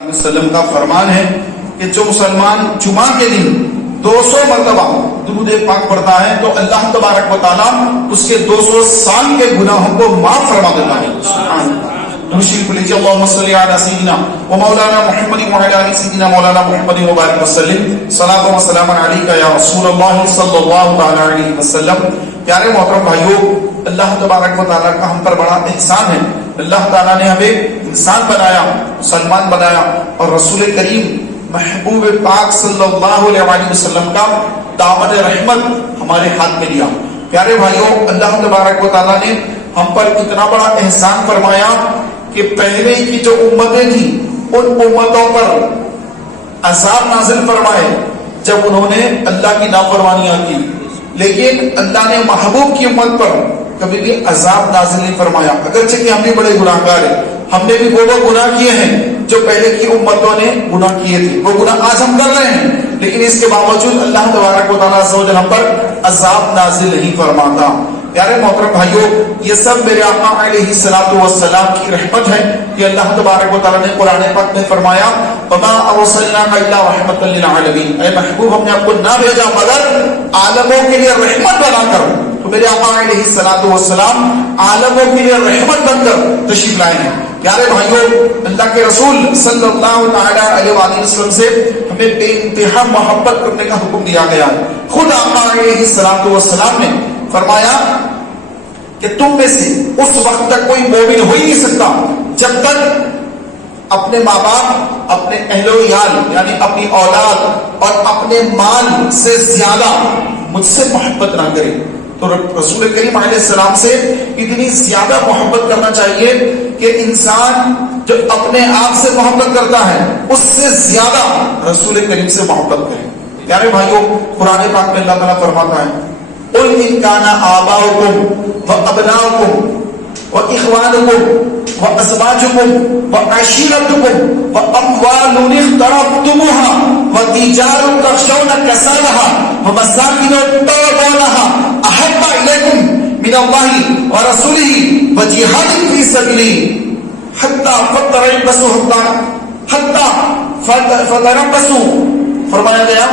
وسلم کا فرمان ہے کہ جو مسلمان جمعہ کے دن 200 مرتبہ درود پاک پڑھتا ہے تو اللہ تبارک و تعالیٰ اس کے 200 سال کے گناہوں کو معاف فرما دیتا ہے. سبحان اللہ. نشیر بلیجی اللہم صلی علی سیدنا و مولانا محمد و علی سیدنا مولانا محمد مبارک وسلم صلاۃ و سلام علیکہ یا رسول اللہ صلی اللہ علیہ وسلم. پیارے محترم بھائیو، اللہ تبارک و تعالیٰ کا ہم پر بڑا احسان ہے. اللہ تعالیٰ نے ہمیں انسان بنایا، مسلمان بنایا، اور رسول کریم محبوب پاک صلی اللہ علیہ وسلم کا دامن رحمت ہمارے ہاتھ میں لیا. پیارے بھائیوں، اللہ تبارک و تعالیٰ نے ہم پر اتنا بڑا احسان فرمایا کہ پہلے کی جو امتیں تھیں ان امتوں پر عذاب نازل فرمائے جب انہوں نے اللہ کی نافرمانیاں کی، لیکن اللہ نے محبوب کی امت پر کبھی بھی عذاب نازل نہیں فرمایا. اگرچہ کہ ہم بھی بڑے گناہ گار ہیں، ہم نے بھی وہ گناہ کیے ہیں جو پہلے کی امتوں نے گناہ کیے تھے، وہ گناہ آج ہم کر رہے ہیں، لیکن اس کے باوجود اللہ تبارک و تعالیٰ عز و جل ہم پر عذاب نازل نہیں فرماتا. پیارے محترم بھائیوں، یہ سب میرے آقا علیہ الصلوۃ والسلام کی رحمت ہے کہ اللہ تبارک و تعالیٰ نے قرآن پاک میں فرمایا وما ارسلناک الا رحمۃ للعالمین، اے محبوب ہم نے آپ کو نہ بھیجا مگر عالموں کے لیے رحمت بنا کر. تو میرے آقا علیہ الصلوۃ والسلام عالموں کے لیے رحمت بن کر تشریف لائے ہیں. پیارے بھائیوں، اللہ کے رسول صلی اللہ تعالی علیہ وآلہ وسلم سے ہمیں بے انتہا محبت کرنے کا حکم دیا گیا ہے. خود آقا علیہ الصلوۃ والسلام نے فرمایا کہ تم میں سے اس وقت تک کوئی مومن ہو ہی نہیں سکتا جب تک اپنے ماں باپ، اپنے اہل و عیال یعنی اپنی اولاد اور اپنے مال سے زیادہ مجھ سے محبت نہ کرے. تو رسول کریم علیہ السلام سے اتنی زیادہ محبت کرنا چاہیے کہ انسان جو اپنے آپ سے محبت کرتا ہے اس سے زیادہ رسول کریم سے محبت کرے. پیارے بھائیوں، قرآن پاک میں اللہ تعالیٰ فرماتا ہے قل ان کان آباؤکم وابناؤکم واخوانکم وازواجکم وعشیرتکم واموال اقترفتموها وتجارة تخشون کسادها ومساکن ترضونها احب الیکم من اللہ ورسولہ وجہاد فی سبیلہ حتی فتربصوا. فرمایا گیا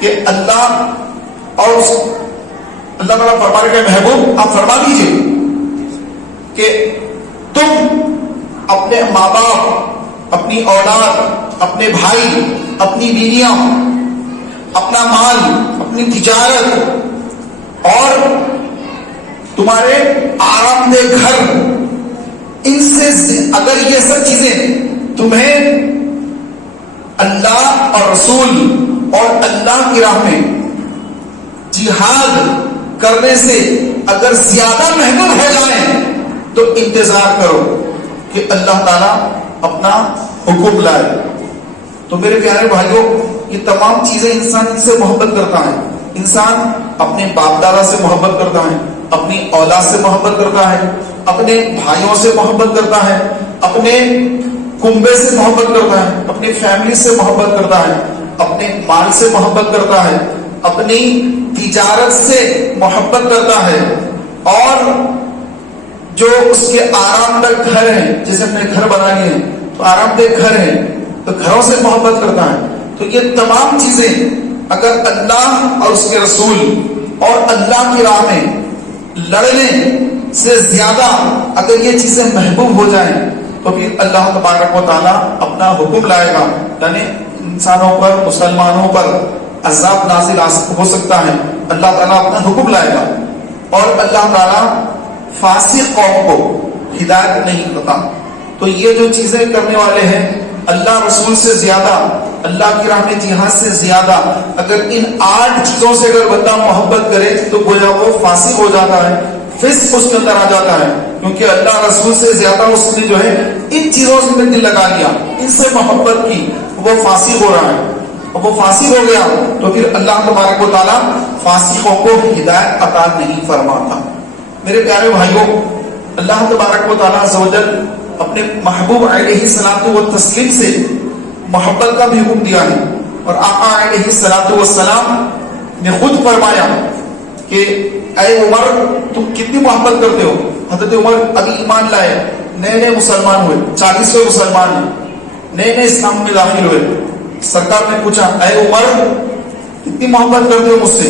کہ اللہ اور اللہ تعالیٰ فرما رہے کہ محبوب آپ فرما دیجئے کہ تم اپنے ماں باپ، اپنی اولاد، اپنے بھائی، اپنی بیویاں، اپنا مال، اپنی تجارت اور تمہارے آرام دہ گھر، ان سے اگر یہ سب چیزیں تمہیں اللہ اور رسول اور اللہ کی راہ میں جہاد کرنے سے اگر زیادہ محبوب ہو جائیں تو انتظار کرو کہ اللہ تعالیٰ اپنا حکم لائے. تو میرے پیارے بھائیوں، یہ تمام چیزیں انسان ان سے محبت کرتا ہے. انسان اپنے باپ دادا سے محبت کرتا ہے، اپنی اولاد سے محبت کرتا ہے، اپنے بھائیوں سے محبت کرتا ہے، اپنے کنبے سے محبت کرتا ہے، اپنی فیملی سے محبت کرتا ہے، اپنے مال سے محبت کرتا ہے، اپنی تجارت سے محبت کرتا ہے، اور جو اس کے آرام دہ گھر ہیں، جیسے اپنے گھر بنا لیے تو آرام دہ گھر ہیں تو گھروں سے محبت کرتا ہے. تو یہ تمام چیزیں اگر اللہ اور اس کے رسول اور اللہ کی راہ میں لڑنے سے زیادہ اگر یہ چیزیں محبوب ہو جائیں تو پھر اللہ تبارک و تعالیٰ اپنا حکم لائے گا، یعنی انسانوں پر، مسلمانوں پر عذاب نازل ہو سکتا ہے. اللہ تعالیٰ اپنا حکم لائے گا اور اللہ تعالیٰ فاسق قوم کو ہدایت نہیں کرتا. تو یہ جو چیزیں کرنے والے ہیں اللہ رسول سے زیادہ، اللہ کی راہ میں جہاد سے زیادہ اگر ان 8 چیزوں سے اگر بندہ محبت کرے تو گویا وہ فاسق ہو جاتا ہے، فسق اس کے اندر آ جاتا ہے، کیونکہ اللہ رسول سے زیادہ اس نے جو ہے ان چیزوں سے دل لگا لیا، ان سے محبت کی، وہ فاسق ہو رہا ہے. وہ فاسق ہو گیا تو پھر اللہ تبارک و تعالیٰ فاسقوں کو ہدایت عطا نہیں فرماتا. میرے پیارے بھائیوں، اللہ تبارک و تعالیٰ عز و جل اپنے محبوب علیہ الصلوۃ والتسلیم سے محبت کا بھی حکم دیا ہے، اور آقا علیہ الصلوۃ والسلام نے خود فرمایا کہ اے عمر تم کتنی محبت کرتے ہو. حضرت عمر ابھی ایمان لائے، نئے نئے مسلمان ہوئے، 40 مسلمان ہیں، نئے نئے اسلام میں داخل ہوئے. سرکار نے پوچھا اے عمر کتنی محبت کرتے ہو مجھ سے؟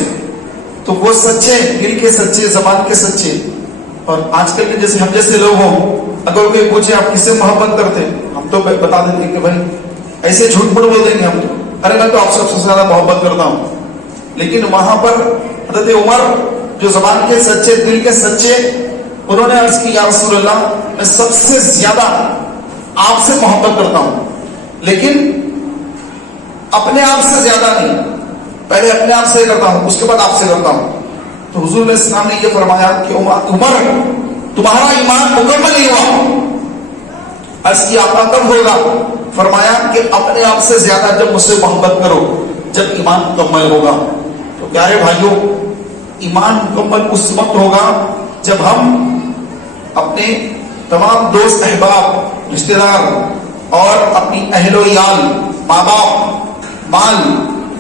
تو وہ سچے دل کے سچے زبان کے سچے. اور آج کل کے جیسے ہم جیسے لوگ ہوں اگر کوئی پوچھے آپ کس سے محبت کرتے ہم تو بتا دیتے کہ بھائی ایسے جھوٹ موٹ بول دیں گے ہم تو ارے میں تو آپ سب سے زیادہ محبت کرتا ہوں. لیکن وہاں پر حضرت عمر جو زبان کے سچے دل کے سچے انہوں نے عرض کی یا رسول اللہ میں سب سے زیادہ آپ سے محبت کرتا ہوں لیکن اپنے آپ سے زیادہ نہیں. پہلے اپنے آپ سے کرتا ہوں اس کے بعد آپ سے کرتا ہوں. تو حضور علیہ السلام نے یہ فرمایا کہ عمر تمہارا ایمان مکمل نہیں ہوا. عرض کی آپ کا کب ہوگا؟ فرمایا کہ اپنے آپ سے زیادہ جب مجھ سے محبت کرو جب ایمان مکمل ہوگا. تو پیارے بھائیوں ایمان مکمل اس وقت ہوگا جب ہم اپنے تمام دوست احباب رشتہ دار اور اپنی اہل و عیال ماں باپ مال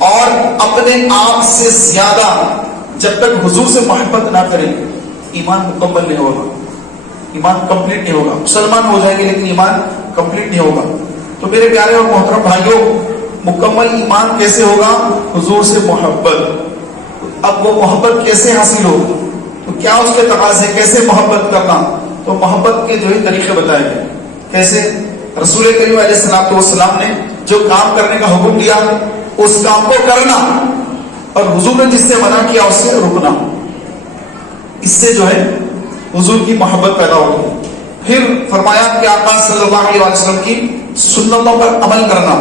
اور اپنے آپ سے زیادہ جب تک حضور سے محبت نہ کریں ایمان مکمل نہیں ہوگا. ایمان کمپلیٹ نہیں ہوگا. مسلمان ہو جائیں گے لیکن ایمان کمپلیٹ نہیں ہوگا. تو میرے پیارے اور محترم بھائیوں مکمل ایمان کیسے ہوگا؟ حضور سے محبت. اب وہ محبت کیسے حاصل ہو تو کیا اس کے تقاضے کیسے محبت کرنا؟ تو محبت کے جو ہی طریقے بتائے گئے. کیسے؟ رسول کریم علیہ الصلوۃ والسلام نے جو کام کرنے کا حکم دیا اس کام کو کرنا اور حضور نے جس سے منع کیا اس سے رکنا. اس سے جو ہے حضور کی محبت پیدا ہوتی ہے. پھر فرمایا کہ آقا صلی اللہ علیہ وسلم کی سنتوں پر عمل کرنا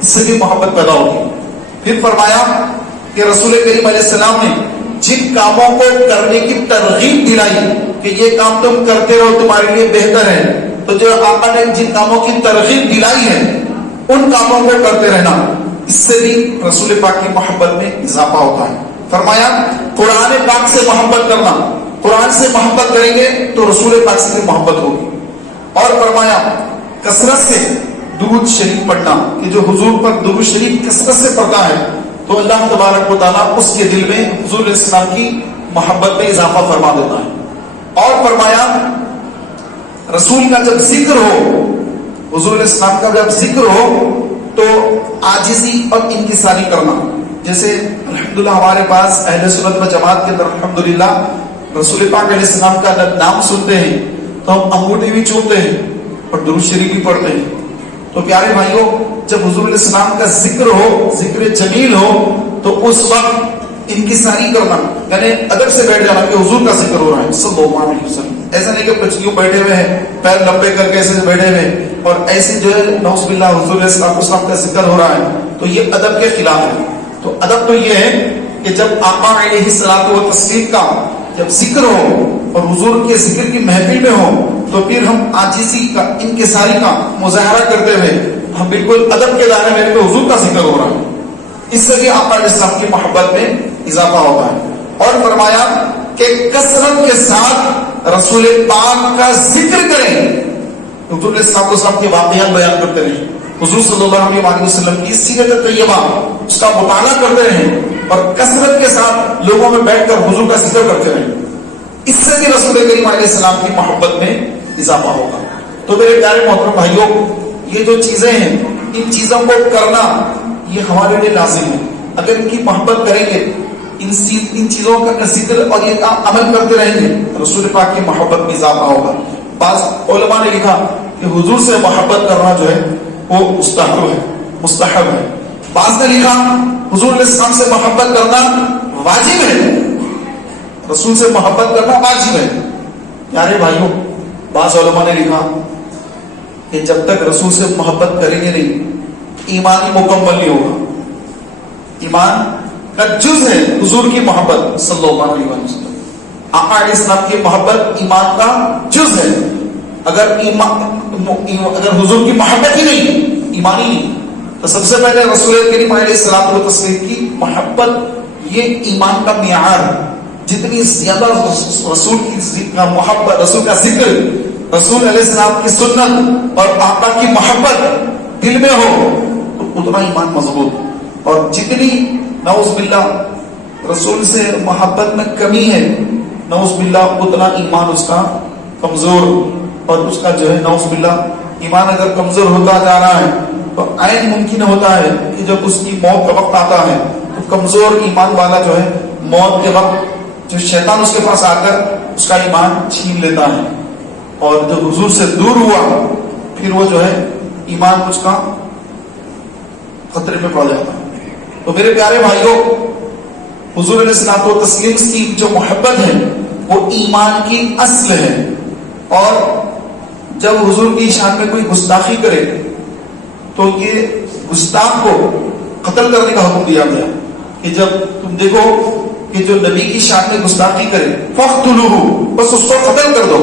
اس سے بھی محبت پیدا ہوتی ہے. پھر فرمایا کہ رسول کریم علیہ السلام نے جن کاموں کو کرنے کی ترغیب دلائی کہ یہ کام تم کرتے رہو تمہارے لیے بہتر ہے تو جو آقا نے جن کاموں کی ترغیب دلائی ہے ان کاموں کو کرتے رہنا اس سے بھی رسول پاک کی محبت میں اضافہ ہوتا ہے. فرمایا قرآن پاک سے محبت کرنا. قرآن سے محبت کریں گے تو رسول پاک سے بھی محبت ہوگی. اور فرمایا کثرت سے درود شریف پڑھنا کہ جو حضور پر درود شریف کثرت سے پڑھتا ہے تو اللہ تبارک و تعالیٰ اس کے دل میں حضور علیہ السلام کی محبت میں اضافہ فرما دیتا ہے. اور فرمایا رسول کا جب ذکر ہو حضور علیہ السلام کا جب ذکر ہو تو عاجزی اور انکساری کرنا. جیسے الحمدللہ ہمارے پاس اہل سنت و جماعت کے اندر الحمدللہ رسول پاک علیہ السلام کا نام سنتے ہیں تو ہم انگوٹھی بھی چومتے ہیں اور درود شریف بھی پڑھتے ہیں. تو پیارے بھائیوں جب حضور علیہ السلام کا ذکر ہو ذکر جمیل ہو تو اس وقت انکساری کرنا یعنی ادب سے بیٹھ جانا کہ حضور کا ذکر ہو رہا ہے صلی اللہ علیہ وسلم. ایسا نہیں کہ کچھ یوں بیٹھے ہوئے ہیں پیر لمبے کر کے ایسے بیٹھے ہوئے اور ایسے جو ہے نعوذ باللہ حضور علیہ السلام کا ذکر ہو رہا ہے تو یہ ادب کے خلاف ہے. تو ادب تو یہ ہے کہ جب آقا علیہ الصلوۃ والتسلیم کا جب ذکر ہو اور حضور کے ذکر کی محفل میں ہو تو پھر ہم عاجزی کا انکساری کا مظاہرہ کرتے ہوئے ہم بالکل ادب کے دائرے میں کہ حضور کا ذکر ہو رہا ہے. اس سے بھی آقا علیہ السلام کی محبت میں اضافہ ہوتا ہے. اور فرمایا کہ کثرت کے ساتھ رسول پاک کا ذکر کریں. حضور علیہ السلام کے واقعات بیان کرتے رہیں. حضور صلی اللہ علیہ وسلم کی سیرت طیبہ اس کا مطالعہ کرتے رہیں اور کثرت کے ساتھ لوگوں میں بیٹھ کر حضور کا ذکر کرتے رہیں. اس سے بھی رسول کریم علیہ السلام کی محبت میں اضافہ ہوگا. تو میرے پیارے محترم بھائیوں یہ جو چیزیں ہیں ان چیزوں کو کرنا یہ ہمارے لیے لازم ہے. اگر ان کی محبت کریں گے ان چیزوں کا ذکر اور یہ عمل کرتے رہیں گے رسول پاک کی محبت میں اضافہ ہوگا. بعض علماء نے لکھا کہ حضور سے محبت کرنا جو ہے وہ مستحب ہے. بعض نے لکھا حضور علیہ السلام سے محبت کرنا واجب ہے. رسول سے محبت کرنا واجب ہے. پیارے بھائیوں بعض علماء نے لکھا کہ جب تک رسول سے محبت کریں گے نہیں ایمان ہی مکمل نہیں ہوگا. ایمان کا جز ہے حضور کی محبت صلی اللہ علیہ وسلم. آقا علیہ السلام کی محبت ایمان کا جز ہے. اگر حضور کی محبت ہی نہیں ایمان ہی نہیں تو سب سے پہلے رسول کریم علیہ الصلوۃ والتسلیم کی محبت یہ ایمان کا معیار. جتنی زیادہ رسول کی محبت رسول کا ذکر رسول علیہ السلام کی سنت اور آقا کی محبت دل میں ہو اتنا ایمان مضبوط. اور جتنی نعوذ باللہ رسول سے محبت میں کمی ہے نعوذ باللہ اتنا ایمان اس کا کمزور اور اس کا جو ہے نعوذ باللہ ایمان اگر کمزور ہوتا جا رہا ہے تو عین ممکن ہوتا ہے کہ جب اس کی موت کا وقت آتا ہے تو کمزور ایمان والا جو ہے موت کے وقت جو شیطان اس کے پاس آ کر اس کا ایمان چھین لیتا ہے، اور جب حضور سے دور ہوا پھر وہ جو ہے ایمان اس کا خطرے میں پڑ جاتا ہے۔ تو میرے پیارے بھائیوں، حضور علیہ الصلوۃ والتسلیم کی جو محبت ہے وہ ایمان کی اصل ہے، اور جب حضور کی شان میں کوئی گستاخی کرے تو یہ گستاخ کو قتل کرنے کا حکم دیا گیا کہ جب تم دیکھو کہ جو نبی کی شان میں گستاخی کرے فاقتلوہ، بس اس کو قتل کر دو،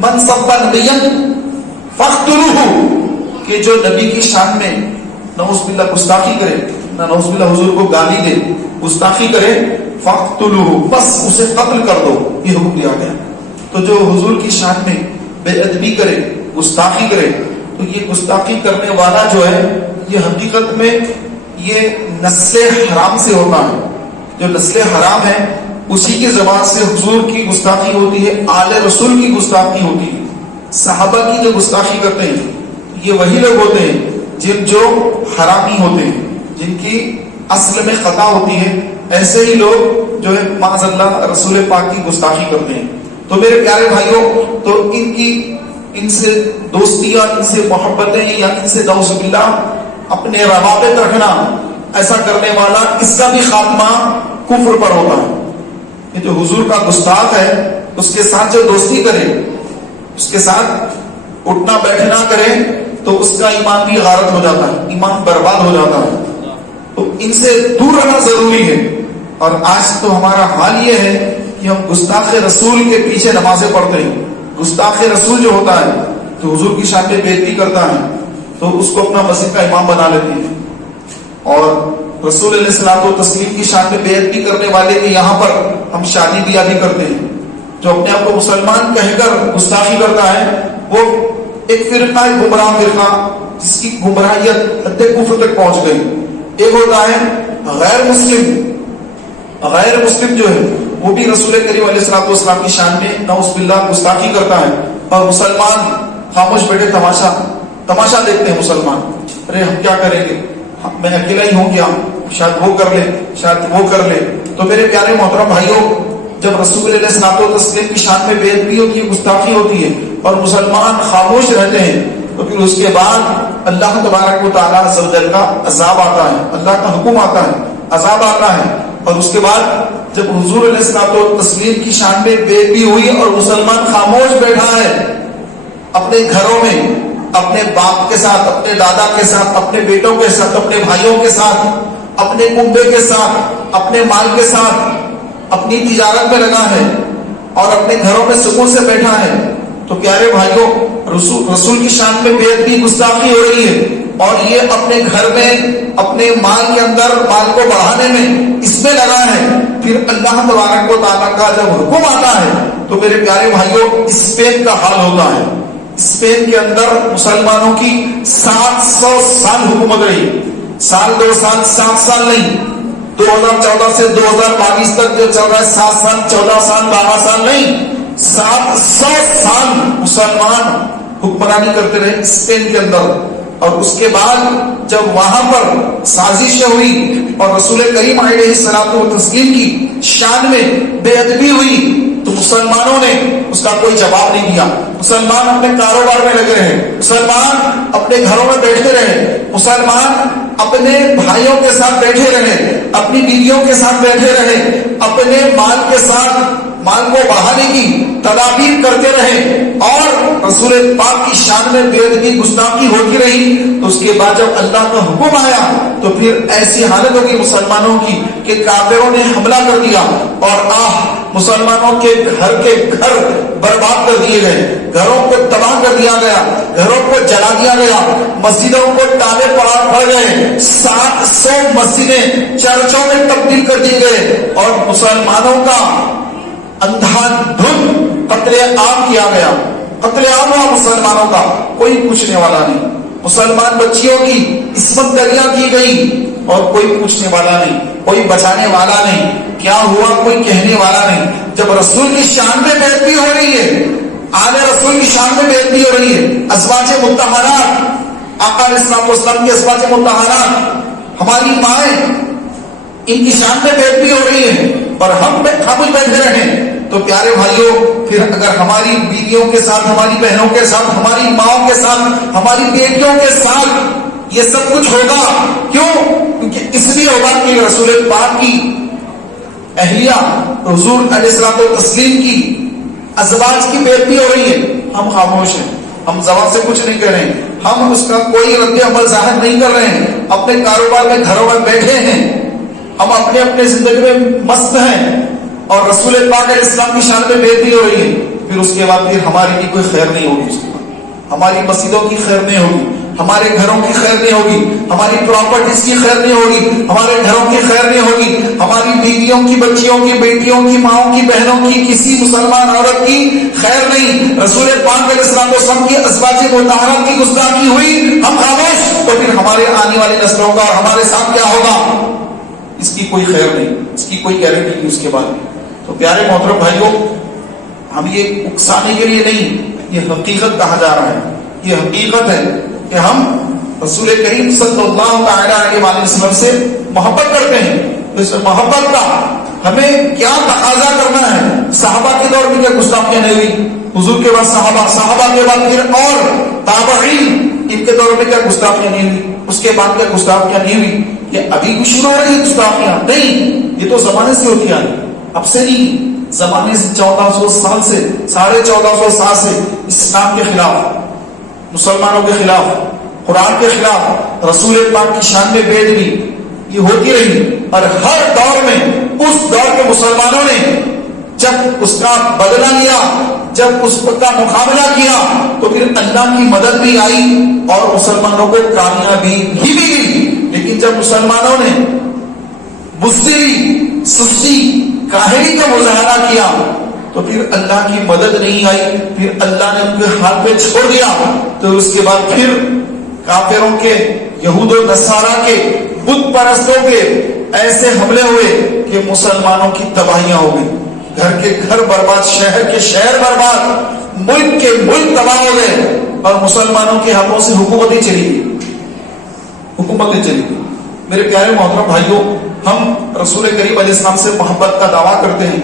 من سب نبیا فاقتلوہ، کہ جو نبی کی شان میں نعوذ باللہ گستاخی کرے، نعوذ باللہ حضور کو گالی دے، گستاخی کرے، فاقتلوہ، بس اسے قتل کر دو، یہ حکم دیا گیا۔ تو جو حضور کی شان میں بے ادبی کرے، گستاخی کرے، تو یہ گستاخی کرنے والا جو ہے یہ حقیقت میں یہ نسل حرام سے ہوتا ہے۔ جو نسل حرام ہے اسی کی زبان سے حضور کی گستاخی ہوتی ہے، آل رسول کی گستاخی ہوتی ہے۔ صحابہ کی جو گستاخی کرتے ہیں یہ وہی لوگ ہوتے ہیں جن جو حرامی ہوتے ہیں، جن کی اصل میں خطا ہوتی ہے، ایسے ہی لوگ جو ہے معاذ اللہ رسول پاک کی گستاخی کرتے ہیں۔ تو میرے پیارے بھائیوں، تو ان سے دوستیاں، ان سے محبتیں، یا ان سے نعوذ باللہ اپنے روابط رکھنا، ایسا کرنے والا اس کا بھی خاتمہ کفر پر ہوتا ہے۔ یہ جو حضور کا گستاخ ہے اس کے ساتھ جو دوستی کرے، اس کے ساتھ اٹھنا بیٹھنا کرے، تو اس کا ایمان بھی غارت ہو جاتا ہے، ایمان برباد ہو جاتا ہے۔ تو ان سے دور رہنا ضروری ہے۔ اور آج تو ہمارا حال یہ ہے کہ ہم گستاخ رسول کے پیچھے نمازیں پڑھتے ہیں۔ گستاخ رسول جو ہوتا ہے تو حضور کی شان میں بے ادبی کرتا ہے تو اس کو اپنا مسجد کا امام بنا لیتے ہیں، اور رسول علیہ الصلوۃ والتسلیم کی شان میں بے ادبی کرنے والے کے یہاں پر ہم شادی بیاہ بھی کرتے ہیں۔ جو اپنے آپ کو مسلمان کہہ کر گستاخی کرتا ہے وہ ایک فرقہ، ایک گمراہ فرقہ جس کی گمراہیت حد کفر تک پہنچ گئی۔ ایک ہوتا ہے غیر مسلم، غیر مسلم جو ہے وہ بھی رسول کریم علیہ الصلوۃ والسلام کی شان میں نعوذ باللہ گستاخی کرتا ہے، اور مسلمان خاموش بیٹھے تماشا دیکھتے ہیں۔ مسلمان ارے ہم کیا کریں گے، میں اکیلا ہی ہوں کیا، شاید وہ کر لے، شاید وہ کر لے۔ تو میرے پیارے محترم بھائیوں، جب رسول علیہ الصلوۃ والتسلیم کی شان میں بے ادبی ہوتی ہے، گستاخی ہوتی ہے، اور مسلمان خاموش رہتے ہیں، تو پھر اس کے بعد اللہ تبارک و تعالیٰ عز و جل کا عذاب آتا ہے، اللہ کا حکم آتا ہے، عذاب آتا ہے۔ اور اس کے بعد جب حضور علیہ الصلوۃ والتسلیم کی شان میں بے ادبی ہوئی اور مسلمان خاموش بیٹھا ہے اپنے گھروں میں، اپنے باپ کے ساتھ، اپنے دادا کے ساتھ، اپنے بیٹوں کے ساتھ، اپنے بھائیوں کے ساتھ، اپنے کنبے کے ساتھ، اپنے مال کے ساتھ، اپنی تجارت میں لگا ہے اور اپنے گھروں میں سکون سے بیٹھا ہے، تو پیارے بھائیوں رسول کی شان میں بے ادبی گستاخی ہو رہی ہے، اور یہ اپنے گھر میں، اپنے مال کے اندر مال کو بڑھانے میں اس میں لگا ہے۔ پھر اللہ تبارک و تعالیٰ کا جب حکم آتا ہے تو میرے پیارے بھائیوں اسپین کا حال ہوتا ہے۔ اسپین کے اندر مسلمانوں کی 700 سال حکومت رہی، سال 2 سال 7 سال نہیں، 2014 سے 2022 تک جو چل رہا ہے 7 سال 14 سال 12 سال نہیں، 700 سال مسلمان حکمرانی کرتے رہے اسپین کے اندر۔ اور اس کے بعد جب وہاں پر سازشیں ہوئی اور رسول کریم علیہ الصلوۃ والتسلیم کی شان میں بے ادبی ہوئی تو مسلمانوں نے اس کا کوئی جواب نہیں دیا۔ مسلمان اپنے کاروبار میں لگے رہے، مسلمان اپنے گھروں میں بیٹھتے رہے، مسلمان اپنے بھائیوں کے ساتھ بیٹھے رہے، اپنی بیویوں کے ساتھ بیٹھے رہے، اپنے مال کے ساتھ مال کو بڑھانے کی تدابیر کرتے رہے، اور رسول پاک کی شان میں بے ادبی گستاخی ہوتی رہی۔ تو اس کے بعد جب اللہ کا حکم آیا تو پھر ایسی حالت ہوگی مسلمانوں کی کہ کافروں نے حملہ کر دیا، اور مسلمانوں کے گھر برباد کر دیے گئے، گھروں کو تباہ کر دیا گیا، گھروں کو جلا دیا گیا، مسجدوں کو تالے پڑ گئے، 700 مسجدیں چرچوں میں تبدیل کر دیے گئے، اور مسلمانوں کا اندھا دھند قتل عام کیا گیا، قتل عام ہوا مسلمانوں کا، کوئی پوچھنے والا نہیں۔ مسلمان بچیوں کی عصمت دریاں کی گئی اور کوئی پوچھنے والا نہیں، کوئی بچانے والا نہیں، کیا ہوا کوئی کہنے والا نہیں۔ جب رسول کی شان میں بے ادبی ہو رہی ہے، آل رسول کی شان میں بے ادبی ہو رہی ہے، ازواج مطہرات آقا علیہ الصلوۃ والسلام کی ازواج مطہرات ہماری مائیں، ان کی شان میں بےعدبی ہو رہی ہے اور ہم خاموش بیٹھے رہیں، تو پیارے بھائیوں پھر اگر ہماری بیویوں کے ساتھ، ہماری بہنوں کے ساتھ، ہماری ماؤں کے ساتھ، ہماری بیٹیوں کے ساتھ یہ سب کچھ ہوگا، کیوں؟ کیونکہ اس لیے ہوگا کہ رسول پاک کی اہلیہ حضور علیہ الصلوۃ والتسلیم کی ازواج کی بےعدبی ہو رہی ہے، ہم خاموش ہیں، ہم زبان سے کچھ نہیں کہہ رہے ہیں، ہم اس کا کوئی رد عمل ظاہر نہیں کر رہے ہیں، اپنے کاروبار میں گھروں میں بیٹھے ہیں، ہم اپنے اپنے زندگی میں مست ہیں، اور رسول پاک علیہ السلام کی شان میں بےعدبی ہو رہی ہے، پھر اس کے بعد پھر ہماری بھی کوئی خیر نہیں ہوگی، اس کے بعد ہماری مسجدوں کی خیر نہیں ہوگی، ہمارے گھروں کی خیر نہیں ہوگی، ہماری پراپرٹیز کی خیر نہیں ہوگی، ہمارے گھروں کی خیر نہیں ہوگی، ہماری بیویوں کی، بچیوں کی، بیٹیوں کی، ماؤں کی، بہنوں کی، کسی مسلمان عورت کی خیر نہیں۔ رسول پاک علیہ السلام وسلم کی ازواج مطہرات کی گستاخی ہوئی، ہم خاموش، تو پھر ہمارے آنے والی نسلوں کا اور ہمارے ساتھ کیا ہوگا؟ اس کی کوئی خیر نہیں، اس کی کوئی گارنٹی نہیں اس کے بعد۔ تو پیارے محترم بھائیوں، ہم یہ اکسانے کے لیے نہیں، یہ حقیقت کہا جا رہا ہے، یہ حقیقت ہے کہ ہم رسول کریم صلی اللہ تعالی علیہ وسلم سے محبت کرتے ہیں۔ اس محبت کا ہمیں کیا تقاضا کرنا ہے؟ صحابہ کے دور میں کیا گستاخیاں نہیں ہوئی؟ حضور کے بعد صحابہ کے بعد پھر اور تابعین، ان کے دور میں کیا گستاخیاں نہیں ہوئی؟ اس کے بعد کیا گستاخیاں نہیں ہوئی؟ یہ ابھی بھی شروع ہو رہی ہے گستاخیاں؟ نہیں، یہ تو زمانے سے ہوتی آئی، اب سے نہیں، زمانے سے 1400 سال سے، 1450 سال سے اسلام کے خلاف، مسلمانوں کے خلاف، قرآن کے خلاف، رسول پاک کی شان میں بےعدبی یہ ہوتی رہی، اور ہر دور میں اس دور کے مسلمانوں نے جب اس کا بدلہ لیا، جب اس کا مقابلہ کیا، تو پھر اللہ کی مدد بھی آئی اور مسلمانوں کو کامیابی بھی ملی۔ لیکن جب مسلمانوں نے بزدلی، سستی، کاہلی کا مظاہرہ کیا، تو پھر اللہ کی مدد نہیں آئی، پھر اللہ نے ان کے ہاتھ پہ چھوڑ دیا، تو اس کے بعد پھر کافروں کے، یہود و نصارہ کے، بت پرستوں کے ایسے حملے ہوئے کہ مسلمانوں کی تباہیاں ہو گئی، گھر کے گھر برباد، شہر کے شہر برباد، ملک کے ملک تباہ ہو گئے، اور مسلمانوں کے ہاتھوں سے حکومتیں چلی گئی، حکومتیں چلی گئی۔ میرے پیارے محترم بھائیوں، ہم رسول کریم علیہ السلام سے محبت کا دعویٰ کرتے ہیں،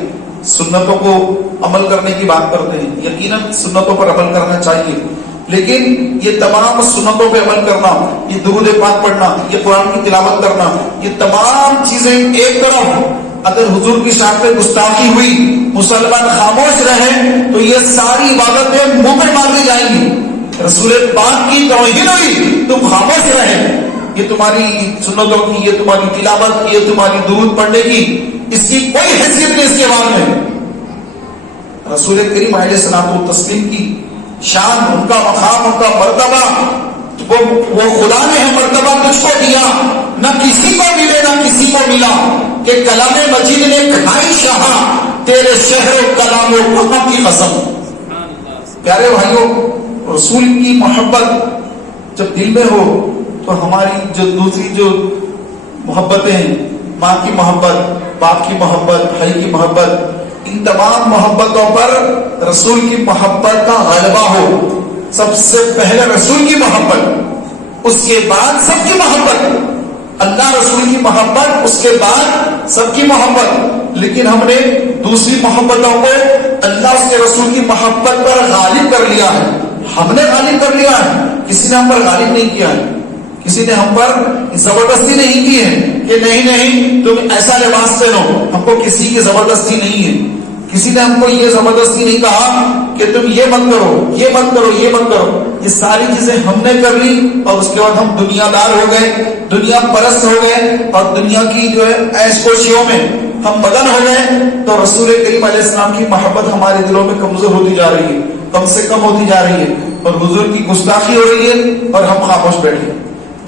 سنتوں کو عمل کرنے کی بات کرتے ہیں، یقیناً سنتوں پر عمل کرنا چاہیے، لیکن یہ تمام سنتوں پہ عمل کرنا، یہ درود پاک پڑھنا، یہ قرآن کی تلاوت کرنا، یہ تمام چیزیں ایک طرف، اگر حضور کی شان پہ گستاخی ہوئی، مسلمان خاموش رہے، تو یہ ساری عبادتیں منہ پہ مار دی جائیں گی۔ رسول پاک کی توہین ہوئی، تم خاموش رہے، یہ تمہاری سنتوں کی، یہ تمہاری تلاوت کی، یہ تمہاری درود پڑھنے کی، اس کی کوئی حیثیت نہیں اس کے بعد میں۔ رسول کریم علیہ الصلوۃ والتسلیم کی شان، ان کا مقام، ان کا مرتبہ، وہ خدا نے ہے مرتبہ تجھ کو دیا، نہ کسی کو ملے نہ کسی کو ملا، کہ کلام مجید نے کھائی شاہ تیرے شہر کلام و وہاں کی قسم۔ پیارے بھائیوں، رسول کی محبت جب دل میں ہو، تو ہماری جو دوسری جو محبتیں، ماں کی محبت، باپ کی محبت، بھائی کی محبت، ان تمام محبتوں پر رسول کی محبت کا غلبہ ہو۔ سب سے پہلے رسول کی محبت، اس کے بعد سب کی محبت، اللہ رسول کی محبت، اس کے بعد سب کی محبت۔ لیکن ہم نے دوسری محبتوں کو اللہ اس کے رسول کی محبت پر غالب کر لیا ہے، ہم نے غالب کر لیا ہے، کسی نے ہم پر غالب نہیں کیا ہے، کسی نے ہم پر زبردستی نہیں کی ہے کہ نہیں تم ایسا لباس پہنو، ہم کو کسی کی زبردستی نہیں ہے، کسی نے ہم کو یہ زبردستی نہیں کہا کہ تم یہ مت کرو، یہ مت کرو، یہ مت کرو۔ یہ ساری چیزیں ہم نے کر لی، اور اس کے بعد ہم دنیا دار ہو گئے، دنیا پرست ہو گئے، اور دنیا کی جو ہے عیش کوشیوں میں ہم مگن ہو گئے، تو رسول کریم علیہ السلام کی محبت ہمارے دلوں میں کمزور ہوتی جا رہی ہے، کم سے کم ہوتی جا رہی ہے، اور حضور کی گستاخی ہو رہی ہے، اور ہم خاموش بیٹھے۔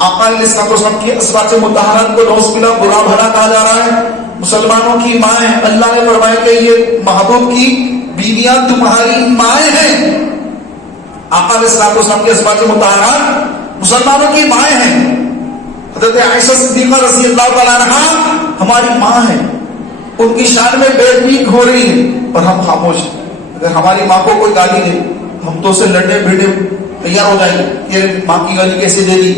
آقا علیہ السلام کی ازواج مطہرات کو نعوذ باللہ برا بھلا کہا جا رہا ہے، مسلمانوں کی مائیں، اللہ نے فرمایا کہ یہ محبوب کی بیویاں تمہاری مائیں ہیں۔ آقا علیہ السلام کی ازواج مطہرات مسلمانوں کی مائیں ہیں۔ حضرت عائشہ صدیقہ رضی اللہ تعالیٰ عنہا ہماری ماں ہیں، ان کی شان میں بے ادبی ہو رہی ہے اور ہم خاموش ہیں۔ اگر ہماری ماں کو کوئی گالی دے، ہم تو اسے لڑنے بھیڑنے تیار ہو جائیں گے کہ ماں کی گالی کیسے دے دی,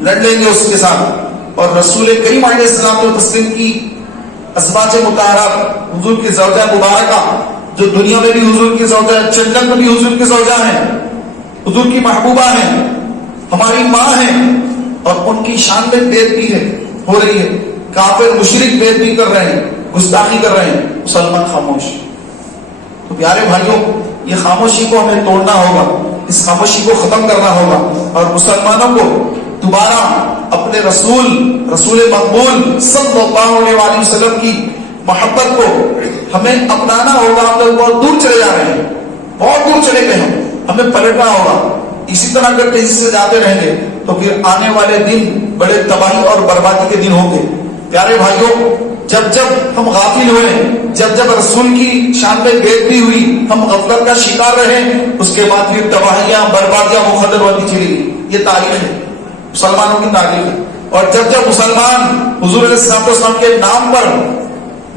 لڑ لیں گے اس کے ساتھ. اور رسول کریم علیہ السلام و تسلیم کی ازواج مطہرات, حضور کی زوجہ مبارکہ جو دنیا میں بھی حضور کی زوجہ, جنت میں بھی حضور کی زوجہ ہیں, حضور کی محبوبہ ہیں, ہماری ماں ہیں, اور ان کی شان میں بےعزتی ہے ہو رہی ہے. کافر مشرک بےعزتی کر رہے ہیں, گستاخی کر رہے ہیں, مسلمان خاموش. تو پیارے بھائیوں, یہ خاموشی کو ہمیں توڑنا ہوگا, اس خاموشی کو ختم کرنا ہوگا, اور مسلمانوں کو دوبارہ اپنے رسول مقبول صلی اللہ علیہ وآلہ وسلم کی محبت کو ہمیں اپنانا ہوگا. ہم لوگ بہت دور چلے جا رہے ہیں, بہت دور چلے گئے ہیں, ہمیں پلٹنا ہوگا. اسی طرح اگر تیزی سے جاتے رہیں گے تو پھر آنے والے دن بڑے تباہی اور بربادی کے دن ہوں گے. پیارے بھائیوں, جب ہم غافل ہوئے, جب رسول کی شان میں بےعزتی ہوئی, ہم غفلت کا شکار رہے, اس کے بعد پھر تباہیاں بربادیاں مقدر ہوتی چلی گئی. یہ تاریخ ہے, مسلمانوں کی تاریخ ہے. اور جب مسلمان حضور علیہ السلام کے نام پر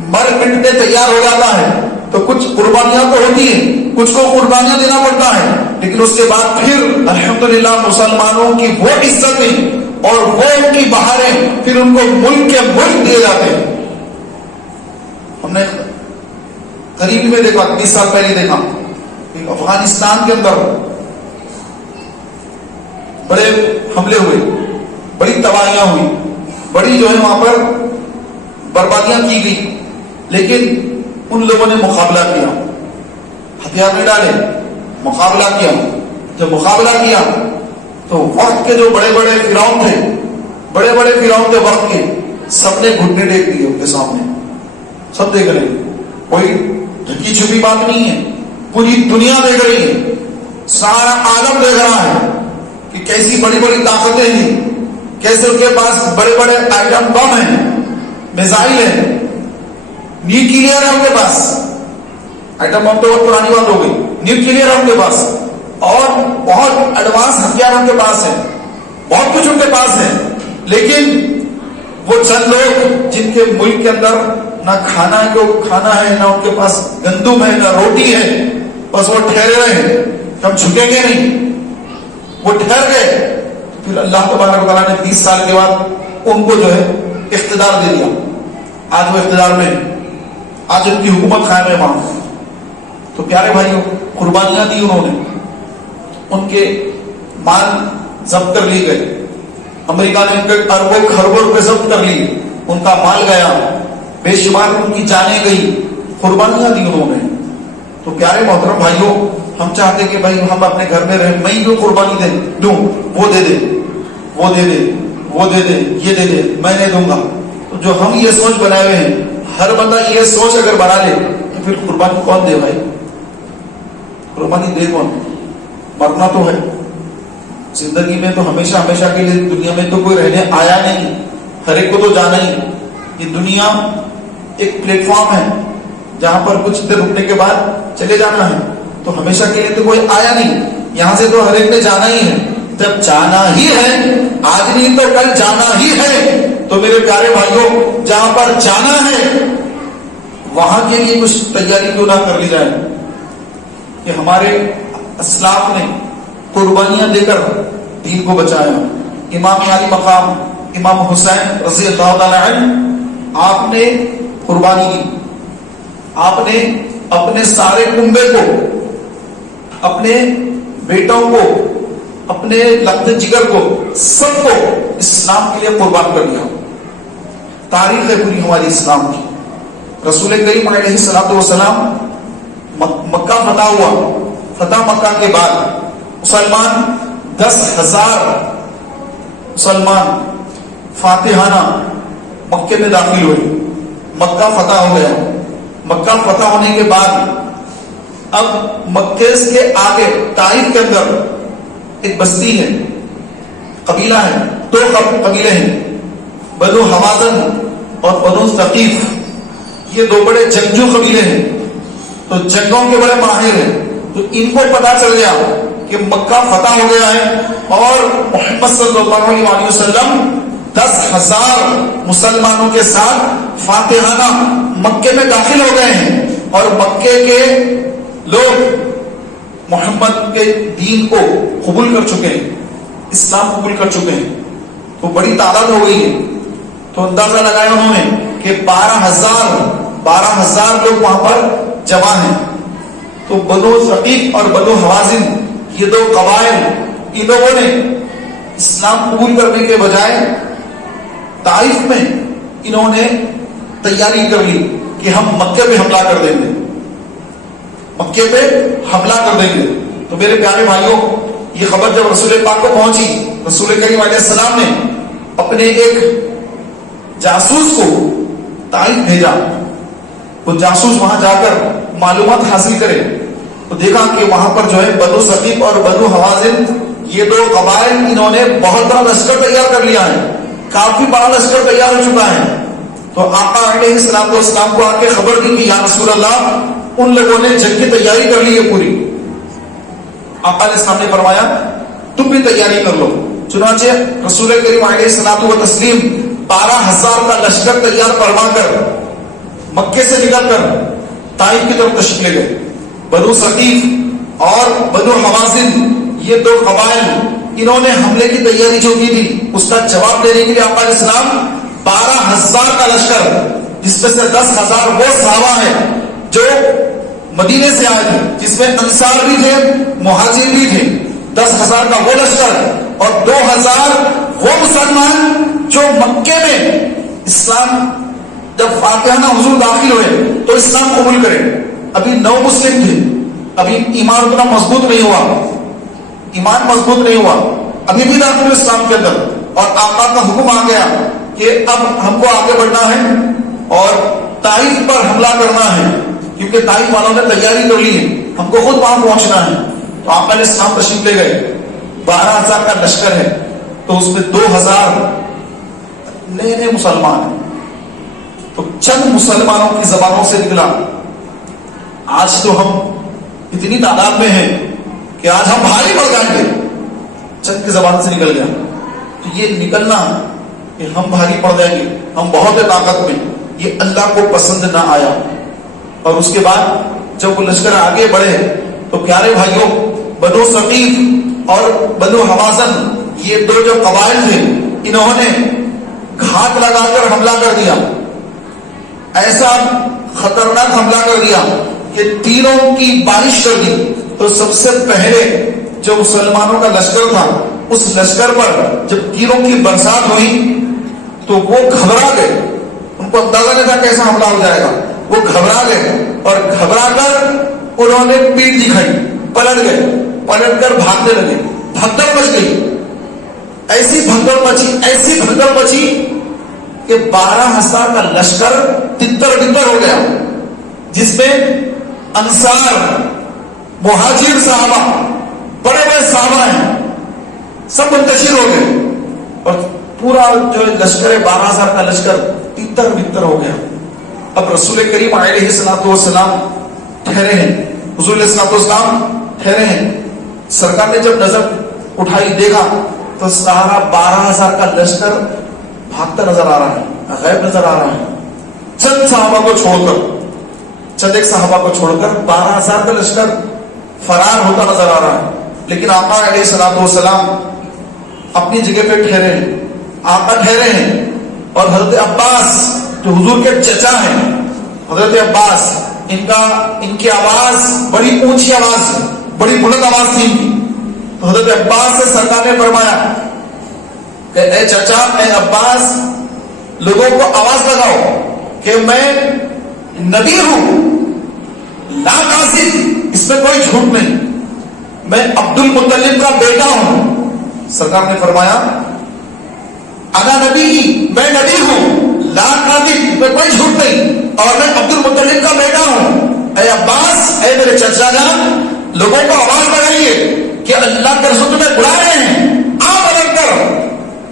مر مٹنے تیار ہو جاتا ہے تو کچھ قربانیاں تو ہوتی ہیں, کچھ کو قربانیاں دینا پڑتا ہے, لیکن اس کے بعد پھر الحمدللہ مسلمانوں کی وہ عزتیں اور وہ ان کی بہاریں پھر ان کو ملک کے ملک دیے جاتے ہیں. ہم نے قریب میں دیکھا, 20 سال پہلے دیکھا, افغانستان کے اندر بڑے حملے ہوئے, بڑی تباہیاں ہوئی, بڑی جو ہے وہاں پر بربادیاں کی گئی, لیکن ان لوگوں نے مقابلہ کیا, ہتھیار میں ڈالے, مقابلہ کیا. جب مقابلہ کیا تو وقت کے جو بڑے بڑے فرعون تھے وقت کے, سب نے گھٹنے ٹیک دیے ان کے سامنے. سب دیکھ رہے ہیں, کوئی ڈھکی چھپی بات نہیں ہے, پوری دنیا دیکھ رہی ہے, سارا عالم دیکھ رہا ہے کہ کیسی بڑی بڑی طاقتیں ہیں, کیسے ان کے پاس بڑے بڑے آئٹم بم ہیں, میزائل ہیں, نیوکلیئر ہے ان کے پاس. آئٹم بم تو بہت پرانی بات ہو گئی, نیوکلیئر ہے ان کے پاس, اور بہت ایڈوانس ہتھیار ان کے پاس ہے, بہت کچھ ان کے پاس ہے. لیکن وہ چند لوگ جن کے ملک کے اندر نہ کھانا ہے, نہ ان کے پاس گندم ہے, نہ روٹی ہے, بس وہ ٹھہرے رہے ہیں کہ ہم جھکیں گے نہیں. وہ ٹھہر گئے, پھر اللہ تبارک و تعالیٰ نے 20 سال کے بعد ان کو جو ہے اقتدار دے دیا. آج وہ اقتدار میں, آج ان کی حکومت قائم ہے وہاں. تو پیارے بھائیوں, قربانیاں دی انہوں نے, ان کے مال ضبط کر لیے گئے, امریکہ نے ان کے اربوں خربوں روپے ضبط کر لی, ان کا مال گیا, بے شمار ان کی جانیں گئی, قربانیاں دی انہوں نے. تو پیارے محترم بھائیوں, ہم چاہتے کہ بھائی ہم اپنے گھر میں رہیں, میں کیوں قربانی دوں, وہ دے دے, یہ دے دے, میں نہیں دوں گا. تو جو ہم یہ سوچ بنائے ہوئے ہیں, ہر بندہ یہ سوچ اگر بنا لے تو پھر قربانی کون دے بھائی؟ قربانی دے کون؟ مرنا تو ہے, زندگی میں تو ہمیشہ کے لیے دنیا میں تو کوئی رہنے آیا نہیں, ہر ایک کو تو جانا ہی. یہ دنیا ایک پلیٹ فارم ہے جہاں پر کچھ دیر رکنے کے بعد چلے جانا ہے, تو ہمیشہ کے لیے تو کوئی آیا نہیں, یہاں سے تو ہر ایک نے جانا ہی ہے. جب جانا ہی ہے, آج نہیں تو کل جانا ہی ہے, تو میرے پیارے بھائیوں جہاں پر جانا ہے وہاں کے لیے کچھ تیاری کیوں نہ کر لی جائے. کہ ہمارے اسلاف نے قربانیاں دے کر دین کو بچایا. امام علی مقام امام حسین رضی اللہ تعالی عنہ, آپ نے قربانی کی, آپ نے اپنے سارے کنبے کو, اپنے بیٹوں کو, اپنے لخت جگر کو, سب کو اسلام کے لیے قربان کر دیا. تاریخ ہے پوری ہماری اسلام کی. رسول کریم علیہ الصلوۃ والسلام مکہ فتح ہوا, فتح مکہ کے بعد مسلمان 10,000 مسلمان فاتحانہ مکے میں داخل ہوئے. مکہ فتح ہو گیا. مکہ فتح ہونے کے بعد اب مکے کے آگے طائف کے اندر ایک بستی ہے, قبیلہ ہے, 2 قبیلے ہیں, بنو حوازن اور بنو ثقیف. یہ 2 بڑے جنگجو قبیلے ہیں, تو جنگوں کے بڑے ماہر ہیں. تو ان کو پتا چل گیا کہ مکہ فتح ہو گیا ہے اور محمد صلی اللہ علیہ وسلم 10,000 مسلمانوں کے ساتھ فاتحانہ مکے میں داخل ہو گئے ہیں. اور مکے کے لوگ محمد کے دین کو قبول کر چکے ہیں، اسلام قبول کر چکے ہیں، تو بڑی تعداد ہو گئی ہے. تو اندازہ لگایا انہوں نے کہ 12,000 لوگ وہاں پر جمع ہیں. تو بنو ثقیف اور بنو حوازن یہ دو قبائل، ان لوگوں نے اسلام قبول کرنے کے بجائے طائف میں انہوں نے تیاری کر لی کہ ہم مکے پہ حملہ کر دیں گے، مکے پہ حملہ کر دیں گے. تو میرے پیارے بھائیوں، یہ خبر جب رسول پاک کو پہنچی، رسول کریم علیہ السلام نے اپنے ایک جاسوس کو طائف بھیجا. وہ جاسوس وہاں جا کر معلومات حاصل کرے تو دیکھا کہ وہاں پر جو ہے بنو ثقیف اور بنو حوازن یہ دو قبائل، انہوں نے بہت بڑا لشکر تیار کر لیا ہے، کافی بڑا لشکر تیار ہو چکا ہے. تو آقا علیہ السلام کو آ کے خبر دی کہ یا رسول اللہ، ان لوگوں نے جنگ کی تیاری کر لی ہے پوری. آقا علیہ السلام نے فرمایا تم بھی تیاری کر لو. چنانچہ رسول کریم علیہ السلام و تسلیم 12,000 کا لشکر تیار فرما کر مکے سے نکل کر طائف کی طرف تشریف لے گئے. بنو ثقیف اور بنو حوازن یہ دو قبائل، انہوں نے حملے کی تیاری جو کی تھی اس کا جواب دینے کے لیے آقا علیہ السلام 12,000 کا لشکر، جس میں سے 10,000 وہ صحابہ ہیں جو مدینے سے آئے تھے، جس میں انصار بھی تھے مہاجر بھی تھے، 10,000 کا وہ لشکر اور 2,000 وہ مسلمان جو مکے میں اسلام جب فاتحانہ حضور داخل ہوئے تو اسلام قبول کرے. ابھی نو مسلم تھے، ابھی ایمان اتنا مضبوط نہیں ہوا، ایمان مضبوط نہیں ہوا، ابھی بھی داخل اسلام کے اندر. اور آقا کا حکم آ گیا کہ اب ہم کو آگے بڑھنا ہے اور طائف پر حملہ کرنا ہے، کیونکہ طائف والوں نے تیاری کر لی ہے، ہم کو خود وہاں پہنچنا ہے. تو آقا علیہ السلام تشریف لے گئے. 12,000 کا لشکر ہے تو اس میں 2,000 نئے مسلمان ہیں. تو چند مسلمانوں کی زبانوں سے نکلا آج تو ہم اتنی تعداد میں ہیں کہ آج ہم بھاری پڑ جائیں گے. چند کی زبان سے نکل گیا. تو یہ نکلنا کہ ہم بھاری پڑ جائیں گے، ہم بہت طاقت میں، یہ اللہ کو پسند نہ آیا. اور اس کے بعد جب وہ لشکر آگے بڑھے تو پیارے بھائیوں، بنو ثقیف اور بنو حوازن یہ دو جو قبائل تھے، انہوں نے گھات لگا کر حملہ کر دیا. ایسا خطرناک حملہ کر دیا کہ تیروں کی بارش کر دی. تو سب سے پہلے جو مسلمانوں کا لشکر تھا، اس لشکر پر جب تیروں کی برسات ہوئی تو وہ گھبرا گئے. ان کو اندازہ نہیں تھا کیسا حملہ ہو جائے گا. وہ گھبرا گئے اور گھبرا کر انہوں نے پیٹ دکھائی، پلٹ گئے، پلٹ کر بھاگنے لگے. بھگدڑ مچ گئی، ایسی بھگدڑ مچی کہ 12,000 کا لشکر تتر بتر ہو گیا، جس میں انصار مہاجر صحابہ، بڑے بڑے صحابہ ہیں، سب منتشر ہو گئے. اور پورا جو لشکر ہے 12,000 کا لشکر تتر بتر ہو گیا. اب رسول کریم علیہ السلام ٹھہرے ہیں، حضور علیہ السلام ٹھہرے ہیں. سرکار نے جب نظر اٹھائی دیکھا تو سارا 12,000 کا لشکر بھاگتا نظر آ رہا ہے، غائب نظر آ رہا ہے. چند صحابہ کو چھوڑ کر، چند ایک صحابہ کو چھوڑ کر 12,000 کا لشکر فرار ہوتا نظر آ رہا ہے. لیکن آقا علیہ السلام اپنی جگہ پہ ٹھہرے ہیں. آقا ٹھہرے ہیں اور حضرت عباس جو حضور کے چچا ہیں، حضرت عباس، ان کی آواز بڑی اونچی آواز، بڑی بلند آواز تھی. تو حضرت عباس سے سرکار نے فرمایا کہ اے چچا، اے عباس، لوگوں کو آواز لگاؤ کہ میں نبی ہوں، لا کاذب، اس میں کوئی جھوٹ نہیں، میں عبد المطلب کا بیٹا ہوں. سرکار نے فرمایا انا نبی، میں نبی ہوں، لا کاذب، میں کوئی جھوٹ نہیں، اور میں عبد المطلب کا بیٹا ہوں. اے عباس، اے میرے چچا جان، لوگوں کو آواز لگائیے کہ اللہ کے رسول تمہیں بلا رہے ہیں، آپ الگ کرو.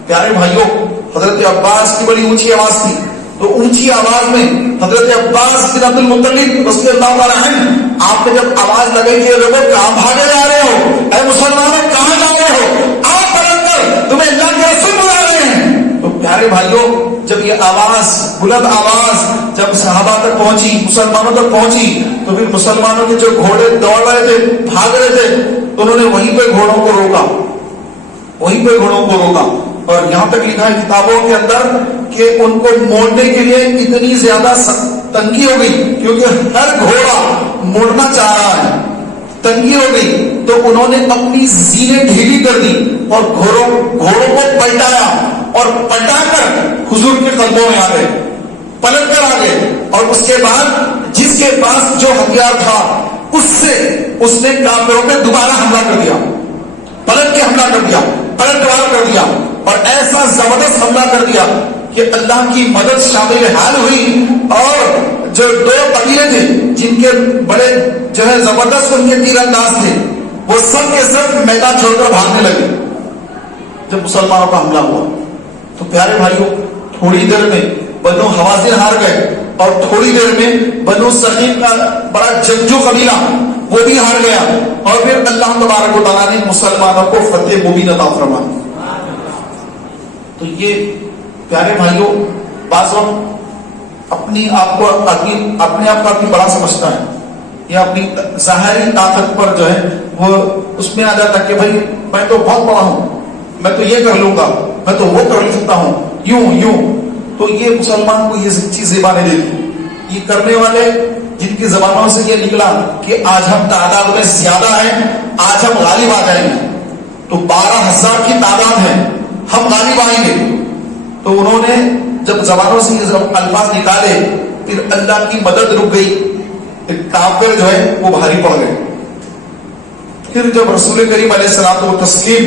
پیارے بھائیوں، حضرت عباس کی بڑی اونچی آواز تھی. تو اونچی آواز میں حضرت عباس بن عبد المطلب رضی اللہ تعالیٰ عنہ، آپ نے جب آواز لگائی کہ لوگوں کہاں بھاگے جا رہے ہو، اے مسلمانوں کہاں جا رہے ہو، آپ الگ کر، تمہیں اللہ کے رسول بلا رہے ہیں. تو پیارے بھائیوں جب یہ آواز بلند آواز جب صحابہ تک پہنچی مسلمانوں تک پہنچی تو پھر مسلمانوں کے جو گھوڑے دوڑ رہے تھے بھاگ رہے تھے تو انہوں نے وہیں پہ گھوڑوں کو روکا وہیں پہ گھوڑوں کو روکا اور یہاں تک لکھا ہے کتابوں کے اندر کہ ان کو موڑنے کے لیے اتنی زیادہ تنگی ہو گئی کیونکہ ہر گھوڑا موڑنا چاہ رہا ہے تنگی ہو گئی تو انہوں نے اپنی زینیں ڈھیلی کر دی اور گھوڑوں کو پلٹایا اور پلٹا کر حضور کے قدموں میں آ گئے پلٹ کر آ گئے اور اس کے بعد جس کے پاس جو ہتھیار تھا اس نے کافروں پہ دوبارہ حملہ کر دیا پلٹ کے حملہ کر دیا پلٹوار کر دیا اور ایسا زبردست حملہ کر دیا کہ اللہ کی مدد شامل حال ہوئی اور جو دو قبیلے تھے جن کے بڑے جو ہے زبردست ان کے تیر انداز تھے وہ سب کے سب میدان چھوڑ کر بھاگنے لگے جب مسلمانوں کا حملہ ہوا تو پیارے بھائیوں تھوڑی دیر میں بنو حوازن ہار گئے اور تھوڑی دیر میں بنو سلیم کا بڑا جنگجو قبیلہ وہ بھی ہار گیا اور پھر اللہ تبارک و تعالیٰ نے مسلمانوں کو فتح مبین عطا فرمائی. تو یہ پیارے بھائیوں بعض وقت اپنے آپ کو آدمی بڑا سمجھتا ہے یا اپنی ظاہری طاقت پر جو ہے وہ اس میں آ جاتا کہ بھائی میں تو بہت بڑا ہوں میں تو یہ کر لوں گا میں تو وہ کر سکتا ہوں یوں تو یہ مسلمان کو یہ چیز زبان نہیں دیتی. یہ کرنے والے جن کی زبانوں سے یہ نکلا کہ آج ہم تعداد میں زیادہ ہیں آج ہم غالب آ جائیں گے تو 12,000 کی تعداد ہے ہم غالب آئیں گے تو انہوں نے جب زبانوں سے یہ الفاظ نکالے پھر اللہ کی مدد رک گئی پھر کافر جو ہے وہ بھاری پڑ گئے. پھر جب رسول کریم علیہ السلام کو تسلیم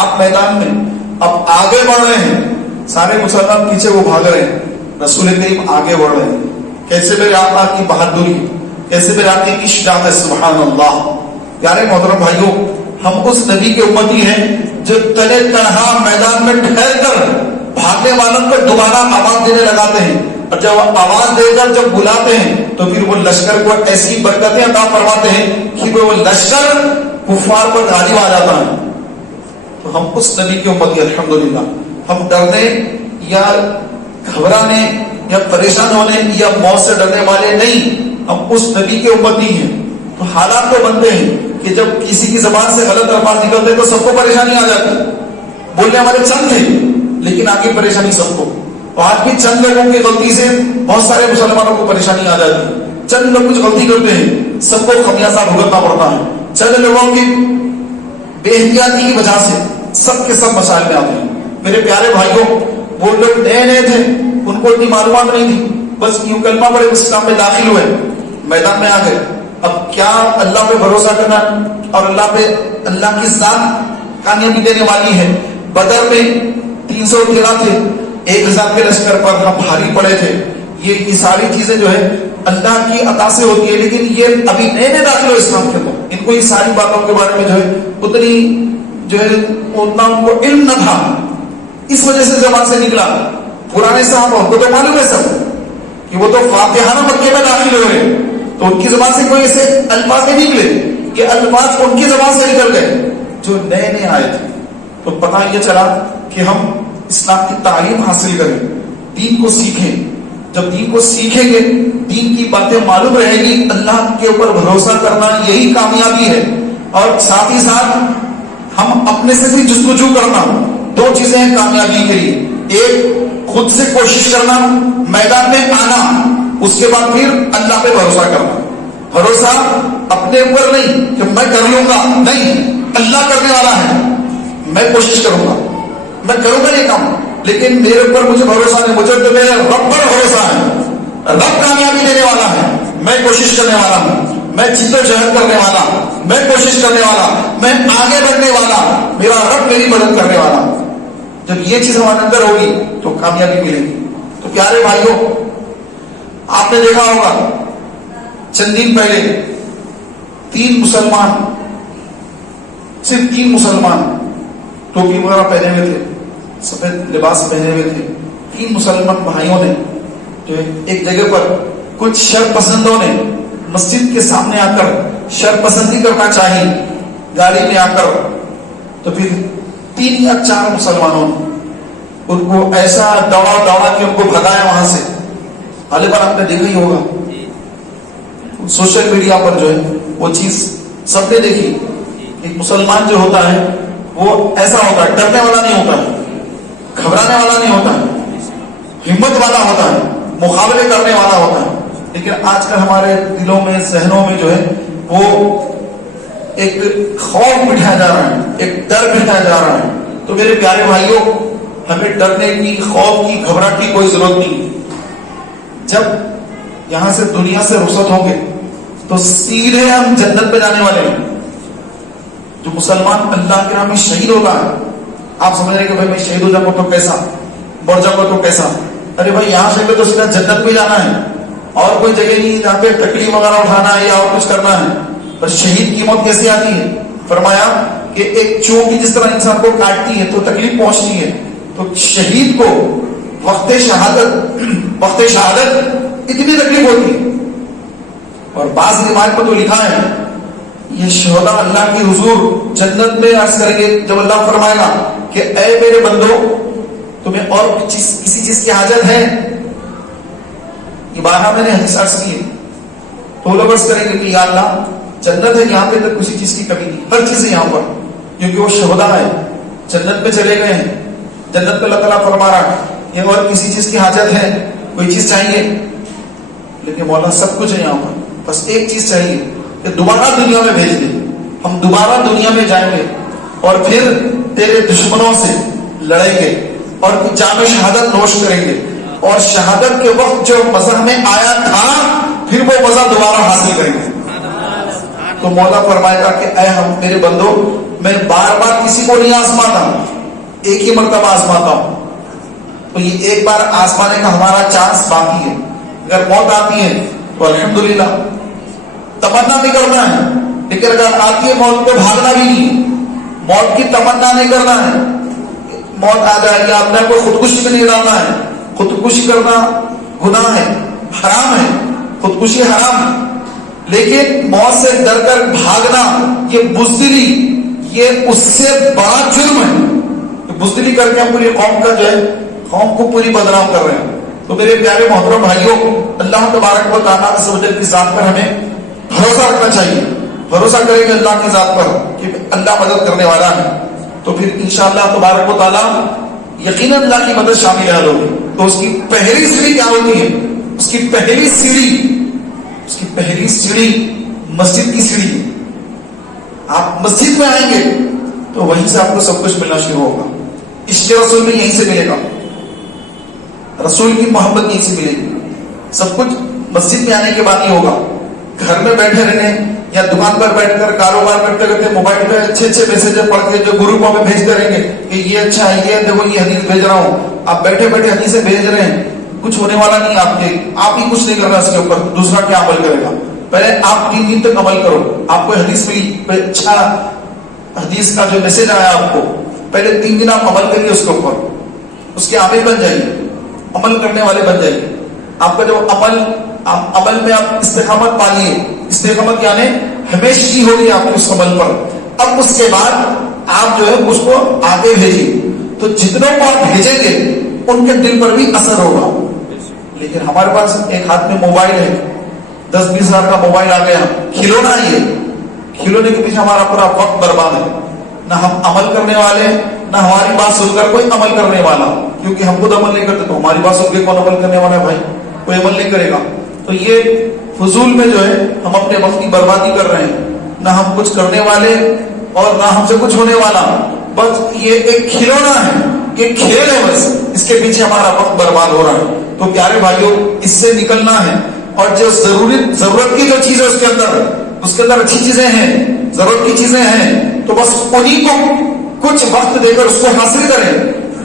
آپ میدان میں اب آگے بڑھ رہے ہیں سارے مسلمان پیچھے وہ بھاگ رہے ہیں رسول کریم آگے بڑھ رہے ہیں کیسے میرے آقا کی بہادری کیسے میرے آقا کی شجاعت ہے سبحان اللہ. پیارے محترم بھائیوں ہم اس نبی کے امتی ہیں جو تلے تنہا میدان میں ٹھہر کر بھاگنے والوں کو دوبارہ آواز دینے لگاتے ہیں اور جب آواز دے کر جب بلاتے ہیں تو پھر وہ لشکر کو ایسی برکتیں عطا فرماتے ہیں کہ وہ لشکر کفار پر غالب آ جاتا ہے. تو ہم اس نبی کے امتی الحمدللہ ہم ڈرنے یا گھبرانے یا پریشان ہونے یا موت سے ڈرنے والے نہیں ہم اس نبی کے امتی ہیں. تو حالات تو بنتے ہیں کہ جب کسی کی زبان سے غلط الفاظ نکلتے تو سب کو پریشانی آ جاتی بولنے والے چند تھے لیکن آگے پریشانی سب کو اور آج بھی چند لوگوں کی غلطی سے بہت سارے مسلمانوں کو پریشانی آ جاتی چند لوگ کچھ غلطی کرتے ہیں سب کو خمیازہ بھگتنا پڑتا ہے چند لوگوں کی بے احتیاطی کی وجہ سے سب کے سب مسائل میں آتے ہیں. میرے پیارے بھائیوں وہ لوگ نئے تھے ان کو اتنی معلومات نہیں تھی بس یوں کلمہ پڑھے اسلام میں داخل ہوئے میدان میں آ گئے. اب کیا اللہ پہ بھروسہ کرنا اور اللہ کی ذات کامیابی دینے والی ہے. بدر میں 313 تھے 1000 کے لشکر پر ہم بھاری پڑے تھے. یہ ساری چیزیں جو ہے اللہ کی عطا سے ہوتی ہے لیکن یہ ابھی نئے داخل ہو اسلام کے اندر ان کو یہ ساری باتوں کے بارے میں جو ہے اتنی جو ہے اتنا ان کو علم نہ تھا اس وجہ سے زبان سے نکلا. پرانے صحابہ کو تو معلوم ہے سب کہ وہ تو فاتحانہ مکے میں داخل ہوئے تو ان کی زبان سے کوئی ایسے الفاظ نہیں نکلے یہ الفاظ ان کی زبان سے نکل گئے جو نئے آئے تھے. تو پتہ یہ چلا کہ ہم اسلام کی تعلیم حاصل کریں دین کو سیکھیں. جب دین کو سیکھیں گے دین کی باتیں معلوم رہے گی اللہ کے اوپر بھروسہ کرنا یہی کامیابی ہے. اور ساتھ ہی ساتھ ہم اپنے سے بھی جستجو کرنا دو چیزیں ہیں کامیابی کے لیے. ایک خود سے کوشش کرنا میدان میں آنا اس کے بعد پھر اللہ پہ بھروسہ کرنا. بھروسہ اپنے اوپر نہیں کہ میں کر لوں گا نہیں اللہ کرنے والا ہے میں کوشش کروں گا میں کروں گا یہ کام لیکن میرے اوپر مجھے بھروسہ نہیں مجھے تو میرے رب پر بھروسہ ہے رب کامیابی دینے والا ہے میں کوشش کرنے والا ہوں میں جدوجہد کرنے والا میں کوشش کرنے والا میں آگے بڑھنے والا میرا رب میری مدد کرنے والا. جب یہ چیز ہمارے اندر ہوگی تو کامیابی ملے گی. تو پیارے بھائیوں آپ نے دیکھا ہوگا چند دن پہلے 3 مسلمان صرف 3 مسلمان ٹوپی وغیرہ پہنے ہوئے تھے سفید لباس پہنے ہوئے تھے 3 مسلمان بھائیوں نے جو ایک جگہ پر کچھ شر پسندوں نے مسجد کے سامنے آ کر شر پسندی کرنا چاہی گاڑی میں آ کر تو پھر 3 یا 4 مسلمانوں نے ان کو ایسا دوڑا دوڑا کے ان کو بھگایا وہاں سے. غالباً آپ نے دیکھا ہی ہوگا سوشل میڈیا پر جو ہے وہ چیز سب نے دیکھی. ایک مسلمان جو ہوتا ہے وہ ایسا ہوتا ہے, ڈرنے والا نہیں ہوتا ہے, گھبرانے والا نہیں ہوتا ہے, ہمت والا ہوتا ہے, مقابلے کرنے والا ہوتا ہے. لیکن آج کل ہمارے دلوں میں ذہنوں میں جو ہے وہ ایک خوف بٹھایا جا رہا ہے, ایک ڈر بٹھایا جا رہا ہے. تو میرے پیارے بھائیوں, ہمیں ڈرنے کی, خوف کی, گھبراہٹ کی کوئی ضرورت نہیں. جب یہاں سے دنیا سے رخصت ہوں گے تو سیدھے ہم جنت پہ جانے والے ہیں. جو مسلمان اللہ کے نام میں شہید ہوتا ہے, آپ سمجھ رہے کہ بھائی میں شہید ہو جاؤں تو کیسا, مر جاؤں تو کیسا, ارے بھائی یہاں سے تو سیدھا جنت پہ جانا ہے, اور کوئی جگہ نہیں جہاں پہ تکلیف وغیرہ اٹھانا ہے یا اور کچھ کرنا ہے. بس شہید کی موت کیسے آتی ہے؟ فرمایا کہ ایک چونٹی جس طرح انسان کو کاٹتی ہے تو تکلیف پہنچتی ہے, تو شہید کو وقت شہادت اتنی تکلیف ہوتی ہے. اور بعض روایت میں تو لکھا ہے یہ شہداء اللہ کی حضور جنت میں عرض کریں گے جب اللہ فرمائے گا کہ اے میرے بندو تمہیں اور کسی چیز کی حاجت ہے؟ یہ بارہ میں نے حدیث عرض کی ہے. تو لوگ عرض کریں گے کہ یا اللہ جنت ہے, یہاں پہ تو کسی چیز کی کمی نہیں, ہر چیز ہے یہاں پر, کیونکہ وہ شہداء ہے, جنت پہ چلے گئے ہیں. جنت پہ اللہ تعالیٰ فرما رہا ہے یہ اور کسی چیز کی حاجت ہے, کوئی چیز چاہیے؟ لیکن مولا سب کچھ ہے یہاں پر, بس ایک چیز چاہیے کہ دوبارہ دنیا میں بھیج دے, ہم دوبارہ دنیا میں جائیں گے اور پھر تیرے دشمنوں سے لڑیں گے اور جام شہادت نوش کریں گے, اور شہادت کے وقت جو مزہ ہمیں آیا تھا پھر وہ مزہ دوبارہ حاصل کریں گے. تو مولا فرمائے گا کہ اے ہم میرے بندو, میں بار بار کسی کو نہیں آزماتا, ایک ہی مرتبہ آزماتا ہوں. تو یہ ایک بار آزمانے کا ہمارا چانس باقی ہے. اگر موت آتی ہے تو الحمدللہ تمنا بھی کرنا ہے, لیکن اگر آتی ہے موت کو بھاگنا بھی نہیں, موت کی تمنا نہیں کرنا ہے. موت آ جائے گی, آپ نے کوئی خودکشی میں نہیں ڈالنا ہے. خودکشی کرنا گناہ ہے, حرام ہے, خودکشی حرام ہے. لیکن موت سے ڈر کر بھاگنا یہ بزدلی, یہ اس سے بڑا جرم ہے. بزدلی کر کے ہم پوری قوم کا جو ہے قوم کو پوری بدنام کر رہے ہیں. تو میرے پیارے محترم بھائیوں, اللہ تبارک و تعالیٰ عز و جل کی ذات پر ہمیں بھروسہ رکھنا چاہیے. بھروسہ کریں گے اللہ کی ذات پر کہ اللہ مدد کرنے والا ہے, تو پھر انشاءاللہ تبارک و تعالیٰ یقیناً اللہ کی مدد شامل حال ہوگی. تو اس کی پہلی سیڑھی کیا ہوتی ہے؟ اس کی پہلی سیڑھی مسجد کی سیڑھی. آپ مسجد میں آئیں گے تو وہیں سے آپ کو سب کچھ ملنا شروع ہوگا. عشق رسول بھی یہیں سے ملے گا, رسول کی محبت یہیں سے ملے گی. سب کچھ مسجد میں آنے کے بعد ہی ہوگا. گھر میں بیٹھے رہنے یا دکان پر بیٹھ کر کاروبار کرتے کرتے موبائل پہ اچھے میسج پڑھ کے جو گروپوں میں بھیجتے رہیں گے کہ یہ اچھا ہے, یہ دیکھو یہ حدیث بھیج رہا ہوں, آپ بیٹھے بیٹھے حدیثیں بھیج رہے ہیں, کچھ ہونے والا نہیں. آپ ہی کچھ نہیں کرنا اس کے اوپر, دوسرا کیا عمل کرے گا؟ پہلے آپ 3 دن تک عمل کرو. آپ کو حدیث ملی, اچھا حدیث کا جو میسج آیا آپ کو, پہلے 3 دن آپ عمل کریے اس کے اوپر, اس کے عامل بن جائیے, عمل کرنے والے بن جائیے. آپ کا جو عمل میں آپ استقامت پالیے. استقامت یعنی ہمیشگی ہوگی آپ اس عمل پر. اب اس کے بعد آپ جو ہے اس کو آگے بھیجیے, تو جتنوں کو آپ بھیجیں گے ان کے دل پر بھی اثر ہوگا. لیکن ہمارے پاس ایک ہاتھ میں موبائل ہے, 10-20 ہزار کا موبائل آ گیا, کھلونا ہی ہے, کھلونے کے پیچھے ہمارا پورا وقت برباد ہے. نہ ہم عمل کرنے والے, نہ ہماری بات سن کر کوئی عمل کرنے والا, کیونکہ ہم خود عمل نہیں کرتے تو ہماری بات سن کے کون عمل کرنے والا ہے بھائی؟ کوئی عمل نہیں کرے گا. تو یہ فضول میں جو ہے ہم اپنے وقت کی بربادی کر رہے ہیں. نہ ہم کچھ کرنے والے اور نہ ہم سے کچھ ہونے والا, بس یہ ایک کھلونا ہے, یہ کھیل ہے, بس اس کے پیچھے ہمارا وقت برباد ہو رہا ہے. تو پیارے بھائیوں, اس سے نکلنا ہے, اور جو ضرورت کی جو چیز ہے اس کے اندر اچھی چیزیں ہیں, ضرورت کی چیزیں ہیں, تو بس انہیں کو کچھ وقت دے کر اس کو حاصل کریں.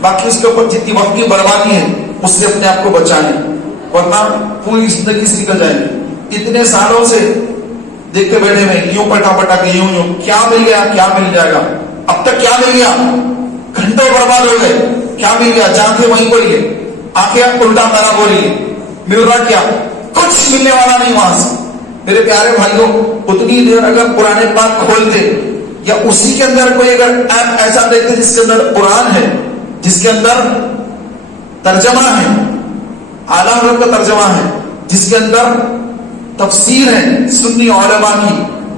باقی اس کے اوپر جتنی وقت کی بربادی ہے اس سے اپنے آپ کو بچائیں, ورنہ پوری زندگی سے نکل جائے گی. اتنے سالوں سے دیکھتے بیٹھے ہوئے, یوں پٹا کے یوں کیا مل گیا, کیا مل جائے گا, اب تک کیا مل گیا, گھنٹوں برباد ہو گئے, کیا مل گیا, جہاں تھے وہیں پڑی ہے, آنکھیں الٹا طرح ہو رہی ہے, مل رہا کیا, کچھ ملنے والا نہیں وہاں سے. میرے پیارے بھائیوں, اتنی دیر اگر قرآن پاک کھولتے یا اسی کے اندر کوئی اگر ایپ ایسا دیکھتے جس کے اندر قرآن ہے, جس کے اندر ترجمہ ہے، اعلیٰ حضرت کا ترجمہ ہے جس کے اندر تفسیر ہے سنی علماء کی،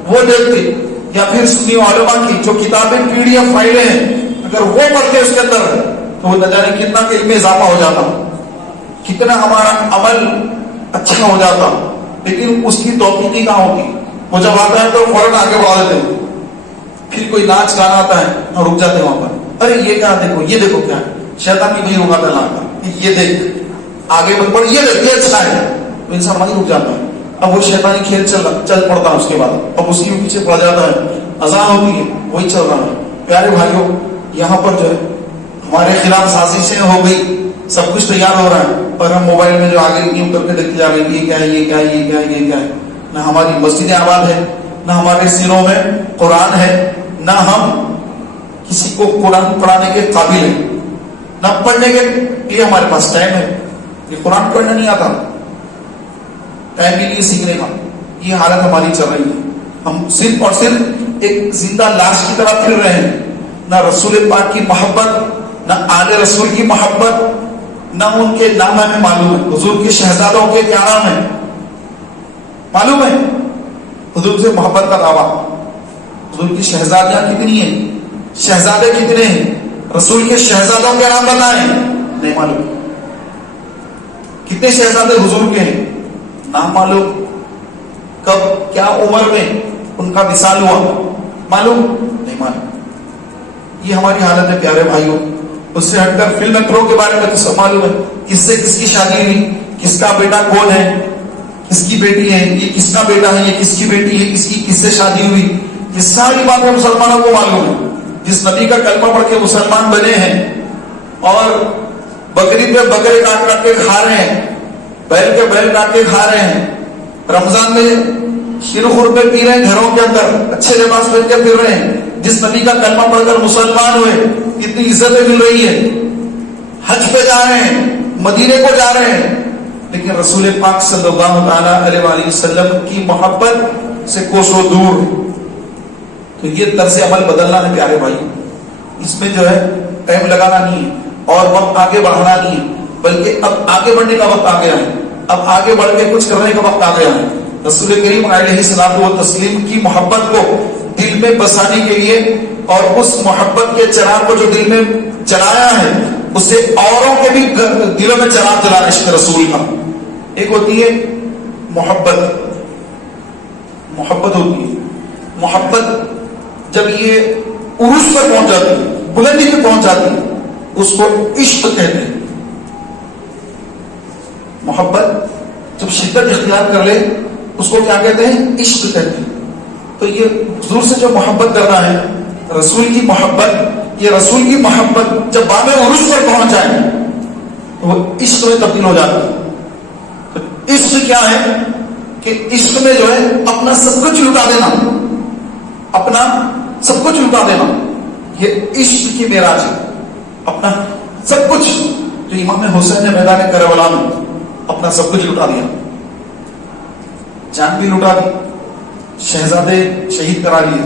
وہ دیکھتے، یا پھر سنی علماء کی جو کتابیں PDF فائلیں ہیں اگر وہ پڑھتے اس کے اندر تو نہ جانے کتنا علم میں اضافہ ہو جاتا، کتنا ہمارا عمل اچھا ہو جاتا. لیکن اس کی توفیق ہی کہاں ہوتی؟ وہ جب آتا ہے تو فوراً آگے بڑھا دیتے ہیں. پھر کوئی ناچ گانا آتا ہے اور رک جاتے ہیں وہاں پر، ارے یہ کیا دیکھو، یہ دیکھو کیا ہے، شیطان بھی وہی رکاتا ہے لاتا، یہ دیکھ آگے مت پڑھ، یہ دیکھ یہ اچھا ہے، تو انسان وہیں رک جاتا ہے. اب وہ شیطانی کھیل چل پڑتا ہے اس کے بعد، اب اسی کے پیچھے پڑ جاتا ہے، اذان ہوتی ہے وہی چل رہا ہے. پیارے بھائیوں، یہاں پر جو ہے ہمارے خلاف سازشیں ہو گئی، سب کچھ تیار ہو رہا ہے، پر ہم موبائل میں جو آگے نیو کر کے دیکھتے جا رہے ہیں، یہ کیا ہے، یہ کیا ہے، یہ کیا ہے، یہ کیا ہے. نہ ہماری مسجدیں آباد ہے، نہ ہمارے سروں میں قرآن ہے، نہ ہم کسی کو قرآن پڑھانے کے قابل ہیں، نہ پڑھنے کے لیے ہمارے پاس ٹائم ہے. یہ قرآن پڑھنا نہیں آتا، ٹائم بھی نہیں سیکھنے کا. یہ حالت ہماری چل رہی ہے. ہم صرف اور صرف ایک زندہ لاش کی طرح پھر رہے ہیں. نہ رسول پاک کی محبت، نہ آل رسول کی محبت، نہ ان کے نام ہمیں معلوم ہے. حضور کے شہزادوں کے کیا نام ہے معلوم ہے؟ حضور سے محبت کا دعویٰ. حضور کی شہزادیاں کتنی ہیں، شہزادے کتنے ہیں، رسول کے شہزادوں کے نام بتائیں، نہیں معلوم. کتنے شہزادے حضور کے ہیں نام معلوم، کب کیا عمر میں ان کا وصال ہوا معلوم نہیں معلوم. یہ ہماری حالت ہے پیارے بھائیوں. اس سے ہٹ کر فلم ایکٹروں کے بارے میں تو سب معلوم ہے، کس سے کس کی شادی ہوئی، کس کا بیٹا کون ہے، کس کی بیٹی ہے، یہ کس کا بیٹا ہے، یہ کس کی بیٹی ہے، کس کی کس سے شادی ہوئی. یہ ساری باتیں مسلمانوں کو معلوم ہے. جس نبی کا کلمہ پڑھ کے مسلمان بنے ہیں اور بکری پہ بکرے کاٹ کاٹ کے کھا رہے ہیں، بیل کے بیل کاٹ کے کھا رہے ہیں، رمضان میں شیر خور پہ پی رہے ہیں، گھروں کے اندر اچھے لباس پہن کے پھر رہے ہیں. جس نبی کا کلمہ پڑھ کر مسلمان ہوئے کتنی عزتیں مل رہی ہے. حج پہ جا رہے ہیں، مدینے کو جا رہے ہیں، لیکن رسول پاک صلی اللہ تعالی علیہ وآلہ وسلم کی محبت سے کوسوں دور. تو یہ طرز عمل بدلنا ہے پیارے بھائی. اس میں جو ہے ٹائم لگانا نہیں ہے اور وقت آگے بڑھانا نہیں ہے، بلکہ اب آگے بڑھنے کا وقت آ گیا ہے. اب آگے بڑھ کے کچھ کرنے کا وقت آ گیا ہے. رسول کریم علیہ الصلوۃ والتسلیم کی محبت کو دل میں بسانے کے لیے اور اس محبت کے چراغ کو جو دل میں چلایا ہے اسے اوروں کے بھی دلوں میں چراغ جلانا. عشق رسول کا ایک ہوتی ہے محبت، محبت ہوتی ہے. محبت جب یہ عروج پر پہنچ جاتی ہے، بلندی پہ پہنچ جاتی ہے، اس کو عشق کہتے ہیں. محبت جب شدت اختیار کر لے اس کو کیا کہتے ہیں؟ عشق کہتے ہیں. تو یہ حضور سے جو محبت کرنا ہے، رسول کی محبت، یہ رسول کی محبت جب باب عروج پر پہنچ جائے تو وہ عشق میں تبدیل ہو جاتی ہے. تو عشق کیا ہے کہ عشق میں جو ہے اپنا سب کچھ لٹا دینا، اپنا سب کچھ لٹا دینا. یہ عشق کی معراج ہے. اپنا سب کچھ جو امام حسین نے میدان کربلا میں اپنا سب کچھ لٹا دیا، جان بھی لٹا دی، شہزادے شہید کرا لیے،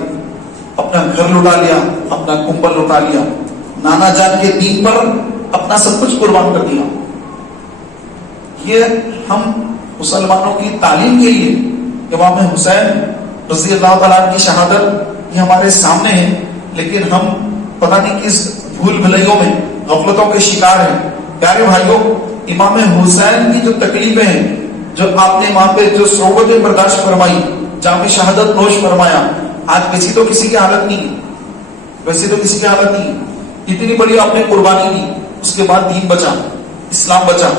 اپنا گھر لٹا لیا، اپنا کنبل لٹا لیا، نانا جان کے دین پر اپنا سب کچھ قربان کر دیا. یہ ہم مسلمانوں کی تعلیم کے لیے امام حسین رضی اللہ تعالیٰ کی شہادت یہ ہمارے سامنے ہے، لیکن ہم پتہ نہیں کس بھول بھلائیوں میں غفلتوں کے شکار ہیں. پیارے بھائیوں، امام حسین کی جو تکلیفیں ہیں، جو آپ نے وہاں پہ جو صحبتیں برداشت فرمائی، جہاں پہ شہادت نوش فرمایا، آج ویسی تو کسی کی حالت نہیں ہے، ویسے تو کسی کی حالت نہیں ہے. اتنی بڑی آپ نے قربانی دی، اس کے بعد دین بچا، اسلام بچا.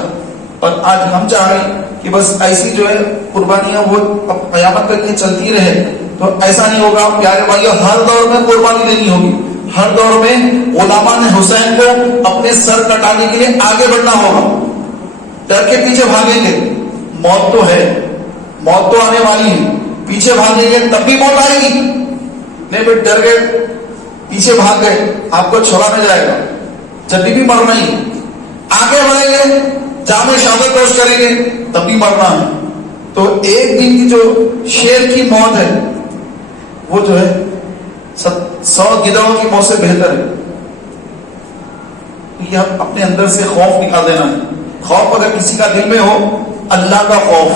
اور آج ہم چاہ رہے ہیں کہ بس ایسی جو ہے قربانیاں وہ اب قیامت تک کی چلتی رہے. تو ایسا نہیں ہوگا پیارے بھائیو. ہر دور میں قربانی دینی ہوگی. ہر دور میں غلامان حسین کو اپنے سر کٹانے کے لیے آگے بڑھنا ہوگا. ڈر کے پیچھے بھاگیں گے، موت تو ہے، موت تو آنے والی ہے، پیچھے بھاگیں گے تب بھی موت آئے گی. نہیں بھائی ڈر گئے، پیچھے بھاگ گئے، آپ کو چھوڑا نہ جائے گا. جب بھی مرنا ہی، آگے بڑھیں گے، جامع شہادت پیش کریں گے تب بھی مرنا ہے. تو ایک دن کی جو شیر کی موت ہے وہ جو ہے 100 گدڑوں کی موت سے بہتر ہے. یہ اپنے اندر سے خوف نکال دینا ہے. خوف اگر کسی کا دل میں ہو اللہ کا خوف,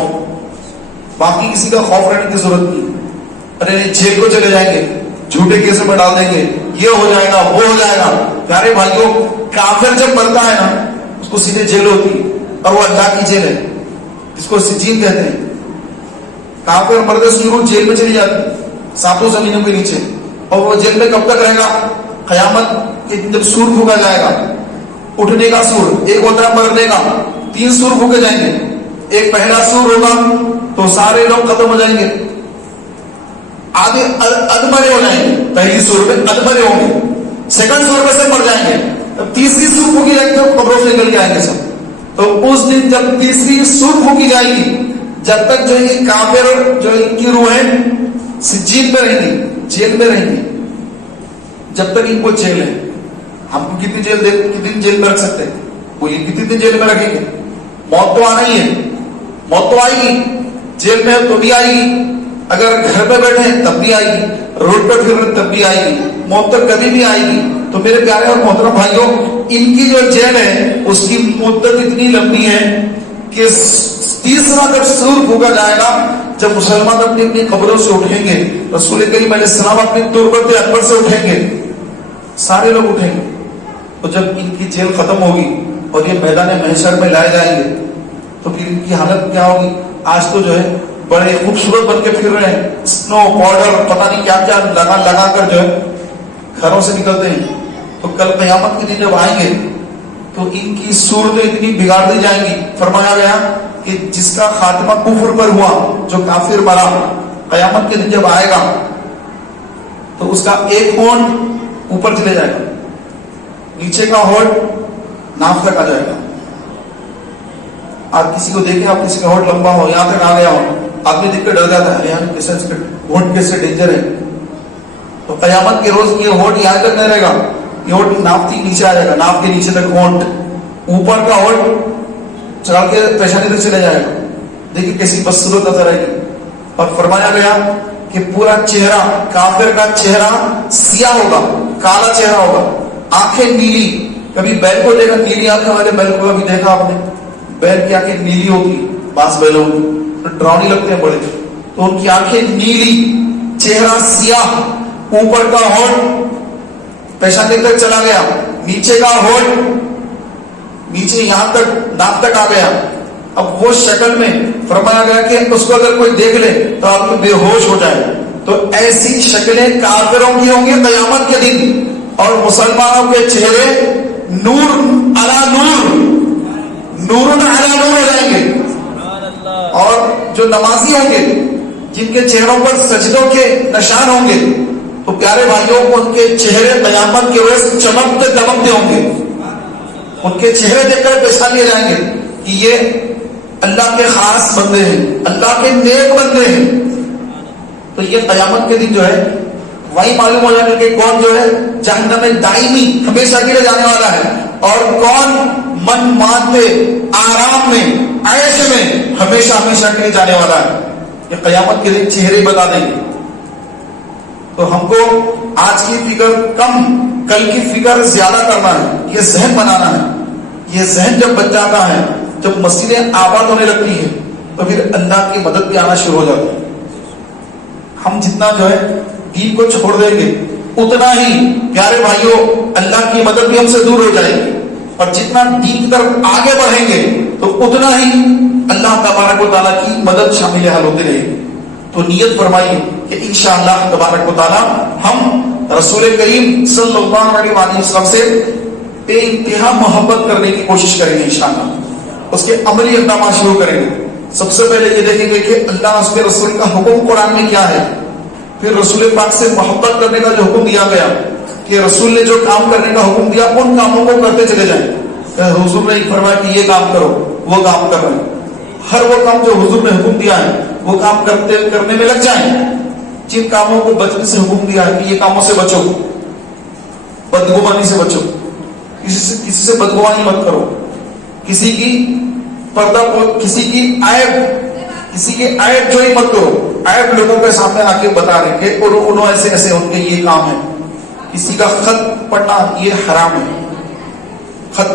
باقی کسی کا خوف رہنے کی ضرورت نہیں. ارے جیل کو چلے جائیں گے, جھوٹے کیسے میں ڈال دیں گے, یہ ہو جائے گا وہ ہو جائے گا. پیارے بھائیوں, کافر جب مرتا ہے نا اس کو سیدھے جیل ہوتی ہے, اور وہ اللہ کی جیل ہے جس کو سجین کہتے ہیں. کافر مردے کی روح جیل میں چلی جاتی 7 زمینوں کے نیچے, اور وہ جیل میں کب تک رہے گا؟ قیامت کے دن جب سور پھونکا جائے گا, اٹھنے کا سور, ایک ہوتا ہے مرنے کا, 3 سور پھونکے جائیں گے. ایک پہلا سور ہوگا تو سارے لوگ ختم ہو جائیں گے, آدھے ادمرے ہو جائیں گے, پہلی سور میں ادمرے ہوں گے, سیکنڈ سور میں سے مر جائیں گے, جب تیسری سور پھونکی جائے گی تو قبروں سے نکل کے آئیں گے سب. تو اس دن جب تیسری سور پھونکی جائے گی, جب تک جو یہ کافر جو ان کی روحیں سجین میں رہیں گی, جیل میں رہیں گی, جب تک ان کو جیل ہے. ہم کتنی جیل میں رکھ سکتے ہیں؟ وہ کتنی دن جیل میں رکھیں گے؟ موت تو آنا ہی ہے, موت تو آئے گی, جیل میں تو بھی آئے گی, اگر گھر پہ بیٹھے ہیں تب بھی آئے گی, روڈ پہ پھر رہے تب بھی آئے گی, موت تو کبھی بھی آئے گی. تو میرے پیارے اور محترم بھائیوں, ان کی جو جیل ہے اس کی مدت اتنی لمبی ہے کہ تیسرا جب سور پھونکا جائے گا, جب مسلمان اپنی اپنی قبروں سے اٹھیں گے, رسول کریم علیہ السلام اپنی تربت اکبر سے اٹھیں گے, سارے لوگ اٹھیں گے. تو جب ان کی جیل ختم ہوگی اور یہ میدان محشر میں لائے جائیں گے تو پھر ان کی حالت کیا ہوگی؟ آج تو جو ہے بڑے خوبصورت بن کے پھر رہے ہیں, اسنو پاؤڈر پتہ نہیں کیا کیا لگا کر جو ہے گھروں سے نکلتے ہیں. تو کل قیامت کے دن جب آئیں گے تو ان کی صورتیں اتنی بگاڑ دی جائیں گی. فرمایا گیا کہ جس کا خاتمہ کفر پر ہوا, جو کافر مرا, قیامت کے دن جب آئے گا تو اس کا ایک ہونٹ اوپر چلے جائے گا, نیچے کا ہونٹ ناف تک آ جائے گا. آپ کسی کو دیکھیں, آپ کسی کا ہونٹ لمبا ہو, یہاں تک آ گیا ہو, آدمی دیکھ کر ڈر جاتا ہے, یار کیسے ہونٹ کیسے ڈینجر ہے. تو قیامت کے روز یہ ہونٹ یہاں تک نہیں رہے گا, یہ ہونٹ ناف تک نیچے آ جائے گا, ناف کے نیچے تک ہونٹ, اوپر کا ہونٹ چڑھ کے پیشانی تک چلے جائے گا. دیکھیے کیسی بدصورت نظر آئے گی. اور فرمایا گیا کہ پورا چہرہ, کافر کا چہرہ سیاہ ہوگا, کالا چہرہ ہوگا, آنکھیں نیلی. کبھی بیل کو دیکھا نیلی آنکھیں والے بیل کو کبھی دیکھا آپ نے؟ بیل کی آنکھیں نیلی ہوتی, بعض بیلوں کی ڈراؤنی لگتے ہیں بڑے, تو ان کی آنکھیں نیلی, چہرہ سیاہ, اوپر کا ہونٹ پیشانی تک چلا گیا, نیچے کا ہونٹ نیچے یہاں تک ناک تک آ گیا. اب وہ شکل میں فرمایا گیا کہ اس کو اگر کوئی دیکھ لے تو آپ بے ہوش ہو جائے. تو ایسی شکلیں کافروں کی ہوں گی قیامت کے دن, اور مسلمانوں کے چہرے نور علی نور, نور علی نور ہو جائیں گے. اور جو نمازی ہوں گے جن کے چہروں پر سجدوں کے نشان ہوں گے, تو پیارے بھائیوں ان کے چہرے قیامت کے وقت چمکتے دمکتے ہوں گے. ان کے چہرے دیکھ کر پہچان لیے جائیں گے کہ یہ اللہ کے خاص بندے ہیں, اللہ کے نیک بندے ہیں. تو یہ قیامت کے دن جو ہے وہی معلوم ہو جائے گا کہ کون جو ہے جہنم میں دائمی ہمیشہ کے لیے جانے والا ہے, اور کون من مانتے آرام میں عیش میں ہمیشہ ہمیشہ کے لیے جانے والا ہے. یہ قیامت کے دن چہرے بتا دیں گے. تو ہم کو آج کی فکر کم, کل کی فکر زیادہ کرنا ہے, یہ ذہن بنانا ہے. یہ ذہن جب بن جاتا ہے, جب مسجدیں آباد ہونے لگتی ہیں تو پھر اللہ کی مدد بھی آنا شروع ہو جاتی ہے. ہم جتنا جو ہے دین کو چھوڑ دیں گے اتنا ہی پیارے بھائیوں اللہ کی مدد بھی ہم سے دور ہو جائے گی, اور جتنا دین کی طرف آگے بڑھیں گے تو اتنا ہی اللہ تبارک و تعالیٰ کی مدد شامل حال ہوتی رہے گی. تو نیت فرمائیے کہ انشاءاللہ تبارک و تعالیٰ ہم رسول کریم صلی اللہ علیہ وسلم سے بے انتہا محبت کرنے کی کوشش کریں گے انشاءاللہ. اس کے عملی اقدامات شروع کریں گے. سب سے پہلے یہ دیکھیں گے کہ اللہ اس کے رسول کا حکم قرآن میں کیا ہے, پھر رسول پاک سے محبت کرنے کا جو حکم دیا گیا کہ رسول نے جو کام کرنے کا حکم دیا ان کاموں کو کرتے چلے جائیں. حضور نے فرمایا کہ یہ کام کرو, وہ کام کر رہے ہیں, ہر وہ کام جو حضور نے حکم دیا ہے وہ کام کرنے میں لگ جائیں. جن کاموں کو بچنے سے حکم دیا ہے کہ یہ کاموں سے بچو, بدگمانی سے بچو, کسی سے بدگمانی مت کرو, کسی کی پردہ کو, کسی کی عیب جو ہی مت کرو. عیب لوگوں کے سامنے آ کے بتا رہے کہ انہوں ایسے ایسے ان کے یہ کام ہے. کسی کا خط پڑھنا یہ حرام ہے. خط.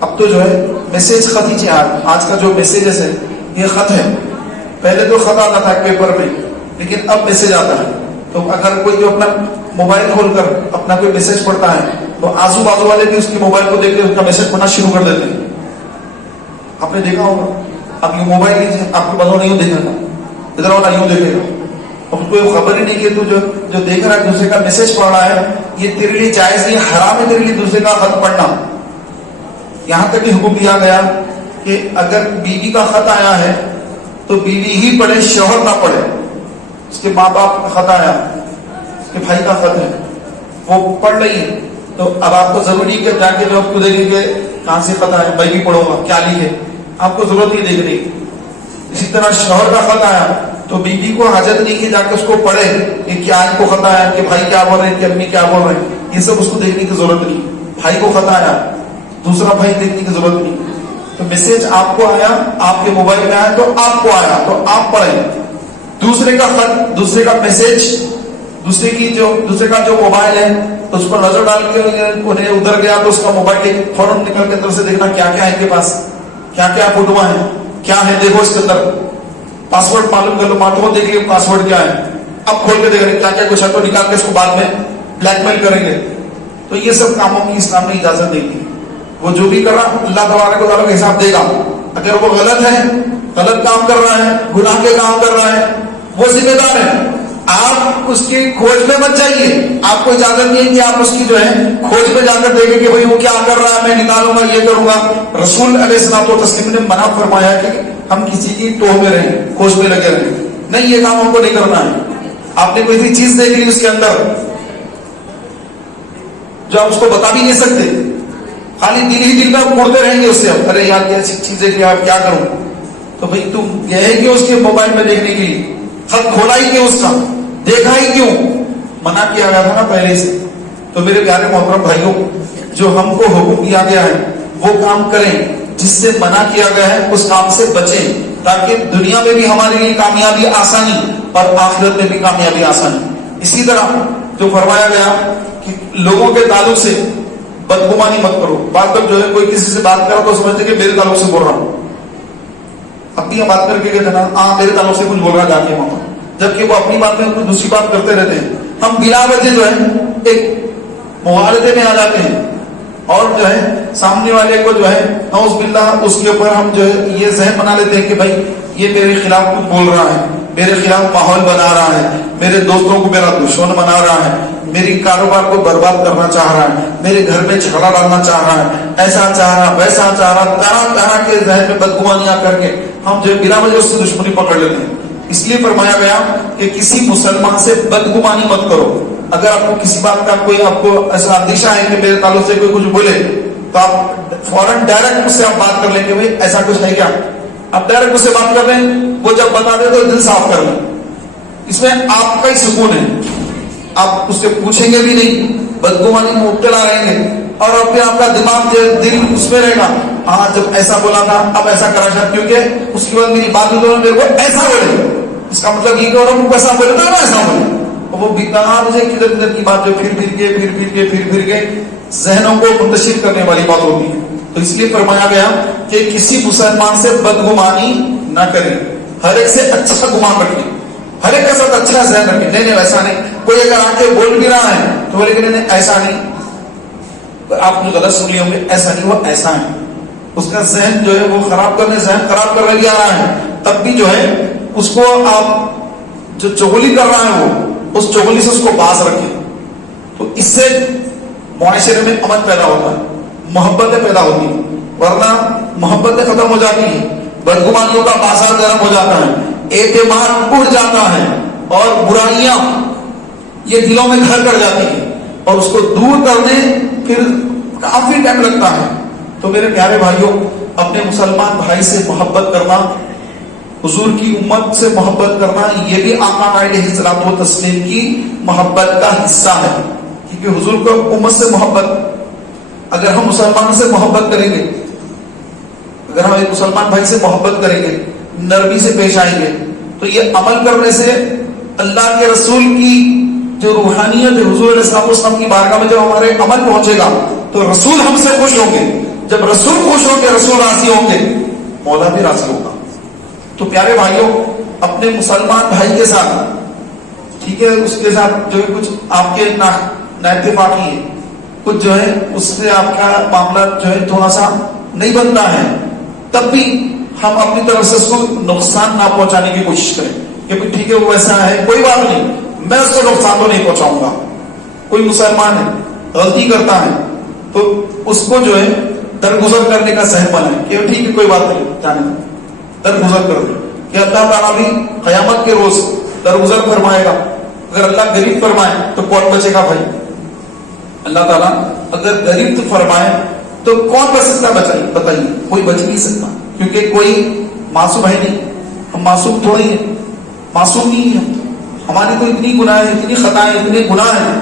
اب تو جو ہے میسج خط ہی چاہیے. آج کا جو میسیجز ہے یہ خط ہے. پہلے تو خط آتا تھا پیپر میں, لیکن اب میسج آتا ہے. تو اگر کوئی جو اپنا موبائل کھول کر اپنا کوئی میسج پڑھتا ہے تو آزو بازو والے بھی اس کے موبائل کو دیکھ کے اس کا میسج پڑھنا شروع کر دیتے ہیں. آپ نے دیکھا ہوگا. اب یہ موبائل لیجیے, آپ کو بدلو نہیں دیکھے گا, ادھر والا یوں دیکھے گا. اب کوئی خبر ہی نہیں کہ تو جو دیکھ رہا ہے دوسرے کا میسج پڑھ رہا ہے, یہ تیرے لیے جائز نہیں, حرام ہے تیرے لیے دوسرے کا خط پڑھنا. یہاں تک بھی حکم دیا گیا کہ اگر بیوی کا خط آیا ہے تو بیوی ہی پڑھے, شوہر نہ پڑھے. اس کے ماں باپ کا خط آیا, اس کے بھائی کا خط ہے, وہ پڑھ رہی ہے, تو اب آپ کو ضروری کہ جا کے جو آپ کو دیکھیں کہ کہاں سے خط آیا, میں بھی پڑھوں گا کیا لکھے, آپ کو ضرورت نہیں دیکھنے. اسی طرح شوہر کا خط آیا تو بیوی کو حاجت نہیں کہ جا کے اس کو پڑھے کہ کیا ان کو خط آیا, کہ بھائی کیا بول رہے ہیں, کہ امی کیا بول رہے ہیں. یہ سب اس کو دیکھنے کی ضرورت نہیں. بھائی کو خط آیا, دوسرا بھائی دیکھنے کی ضرورت نہیں. تو میسج آپ کو آیا, آپ کے موبائل میں آیا تو آپ کو آیا تو آپ پڑھیں. دوسرے کا خط, دوسرے کا میسج, دوسرے کا جو موبائل ہے اس پر نظر ڈال کے انہیں ادھر گیا تو اس کا موبائل فوراً نکل کے اندر سے دیکھنا کیا کیا ہے ان کے پاس, کیا کیا فوٹو ہیں, کیا ہے دیکھو اس کے اندر. پاسورڈ معلوم کر لو, ماتھو دیکھ لیں پاسورڈ کیا ہے. اب کھول کے دیکھ رہے کیا کیا کچھ ہے تو نکال کے اس کو بعد میں بلیک میل کریں گے. تو یہ سب کاموں کی اسلام نے اجازت نہیں دی. وہ جو بھی کر رہا اللہ تبارک و تعالیٰ کا حساب دے گا. اگر وہ غلط ہے, غلط کام کر رہا ہے, گناہ کے کام کر رہا ہے, وہ ذمہ دار ہے. آپ اس کی کھوج میں مت جائیے. آپ کو اجازت نہیں ہے کہ آپ اس کی جو ہے کھوج میں جا کر دیکھیں کہ بھائی وہ کیا کر رہا ہے, میں نکالوں گا, یہ کروں گا. رسول علیہ الصلوۃ والتسلیم نے منع فرمایا کہ ہم کسی کی ٹوہ میں رہیں, کھوج میں لگے رہیں. نہیں, یہ کام ہم کو نہیں کرنا ہے. آپ نے کوئی سی چیز دیکھ لی اس کے اندر جو آپ اس کو بتا بھی نہیں سکتے, خالی دل ہی دل میں مڑتے رہیں گے اس سے, ارے یار یہ ایسی چیزیں کہ آپ کیا کروں. تو بھائی تم گئے کیوں اس کے موبائل میں دیکھنے کے لیے, خط کھولا ہی کیوں, اس کا دیکھا ہی کیوں. منع کیا گیا تھا نا پہلے سے. تو میرے پیارے محترم بھائیوں, جو ہم کو حکم دیا گیا ہے وہ کام کریں, جس سے منع کیا گیا ہے اس کام سے بچیں, تاکہ دنیا میں بھی ہمارے لیے کامیابی آسانی اور آخرت میں بھی کامیابی آسانی. اسی طرح جو فرمایا گیا کہ لوگوں کے تعلق سے بدگمانی مت کرو. بات کر جو ہے کوئی کسی سے بات کرو تو سمجھتے کہ میرے تعلق سے بول رہا ہوں. اپنی بات کر کے کہتے نا ہاں میرے تعلق سے کچھ بول رہا جا کے وہاں, جبکہ وہ اپنی بات میں دوسری بات کرتے رہتے ہیں. ہم بلا وجہ جو ہے ایک معاہدے میں آ جاتے ہیں اور جو ہے سامنے والے کو جو ہے نعوذ باللہ اس کے اوپر ہم جو ہے یہ ذہن بنا لیتے ہیں کہ بھائی یہ میرے خلاف کچھ بول رہا ہے, میرے خلاف ماحول بنا رہا ہے, میرے دوستوں کو میرا دشمن بنا رہا ہے, میری کاروبار کو برباد کرنا چاہ رہا ہے, میرے گھر میں جھگڑا ڈالنا چاہ رہا ہے, ایسا چاہ رہا ویسا چاہ رہا, طرح طرح کے ذہن میں بدگمانیاں کر کے ہم جو بلا وجہ اس سے دشمنی پکڑ لیتے ہیں. اس لیے فرمایا گیا کہ کسی مسلمان سے بدگمانی مت کرو. اگر آپ کو کسی بات کا کوئی آپ کو ایسا اندیشہ ہے کہ میرے تعلق سے کوئی کچھ بولے تو آپ فوراً ڈائریکٹ اس سے آپ بات کر لیں کہ بھائی ایسا کچھ ہے کیا. آپ ڈائریکٹ اس سے بات کر لیں, وہ جب بتا دے تو دل صاف کر لیں. اس میں آپ کا ہی سکون ہے. آپ اس سے پوچھیں گے بھی نہیں, بدگمانی میں مبتلا رہیں گے اور اپنے آپ کا دماغ دل اس میں رہے گا, ہاں جب ایسا بولا تھا اب ایسا کرا تھا, کیونکہ اس کے بعد میری بات میرے کو ایسا بولے, اس کا مطلب یہ کہ انہوں ایسا بولے تو ایسا بولے. وہ بھی کہا مجھے کدھر کدھر کی بات جو پھر کے ذہنوں کو منتشر کرنے والی بات ہوتی ہے. تو اس لیے فرمایا گیا کہ کسی مسلمان سے بدگمانی نہ کریں, ہر ایک سے اچھا گمان رکھیں, ہر ایک کے ساتھ اچھا ذہن رکھیں. نہیں ویسا نہیں. کوئی اگر آ کے بول بھی رہا ہے تو بولے کہ نہیں ایسا نہیں, آپ نے غلط سن لیے ہوں گے, ایسا نہیں, وہ ایسا ہے. اس کا ذہن جو ہے وہ ذہن خراب کرنے لے آ رہا ہے, تب بھی جو ہے اس کو آپ جو چغلی کر رہا ہے وہ اس چغلی سے اس کو باز رکھیں. تو اس سے معاشرے میں امن پیدا ہوتا ہے, محبتیں پیدا ہوتی ہیں, ورنہ محبتیں ختم ہو جاتی ہیں, بدگمانیوں کا بازار گرم ہو جاتا ہے, اعتماد اڑ جاتا ہے اور برائیاں یہ دلوں میں گھر کر جاتی ہیں اور اس کو دور کرنے پھر کافی ٹائم لگتا ہے. تو میرے پیارے بھائیوں, اپنے مسلمان بھائی سے محبت کرنا, حضور کی امت سے محبت کرنا, یہ بھی آقا علیہ الصلوۃ والتسلیم کی محبت کا حصہ ہے. کیونکہ حضور کو امت سے محبت, اگر ہم مسلمان سے محبت کریں گے, اگر ہم ایک مسلمان بھائی سے محبت کریں گے, نرمی سے پیش آئیں گے, تو یہ عمل کرنے سے اللہ کے رسول کی جو روحانیت ہے, حضور علیہ السلام کی بارگاہ میں جب ہمارے عمل پہنچے گا تو رسول ہم سے خوش ہوں گے, جب رسول خوش ہوں گے، رسول راضی ہوں گے، مولا بھی راضی ہوگا. تو پیارے بھائیوں، اپنے مسلمان بھائی کے ساتھ، ٹھیک ہے، اس کے ساتھ جو کچھ آپ کے نااتفاقی ہے، کچھ جو ہے اس سے آپ کا معاملہ جو ہے تھوڑا سا نہیں بنتا ہے، تب بھی ہم اپنی طرف سے اس کو نقصان نہ پہنچانے کی کوشش کریں کہ ٹھیک ہے وہ ویسا ہے، کوئی بات نہیں، میں اس کو نقصان تو نہیں پہنچاؤں گا. کوئی مسلمان ہے غلطی کرتا ہے تو اس کو جو ہے درگزر کرنے کا صحیح بنائے کہ ٹھیک ہے کوئی بات نہیں، جانے درگزر کر دیں کہ اللہ تعالیٰ بھی قیامت کے روز درگزر فرمائے گا. اگر اللہ غریب فرمائے تو کون بچے گا بھائی؟ اللہ تعالیٰ اگر غریب فرمائے تو کون بچ سکتا ہے؟ بتائیے، کوئی بچ نہیں سکتا، کیونکہ کوئی معصوم ہے نہیں. ہم معصوم تھوڑی ہیں، معصوم نہیں ہیں. ہماری تو اتنی گناہ ہے، اتنی خطائیں، اتنے گناہ ہیں.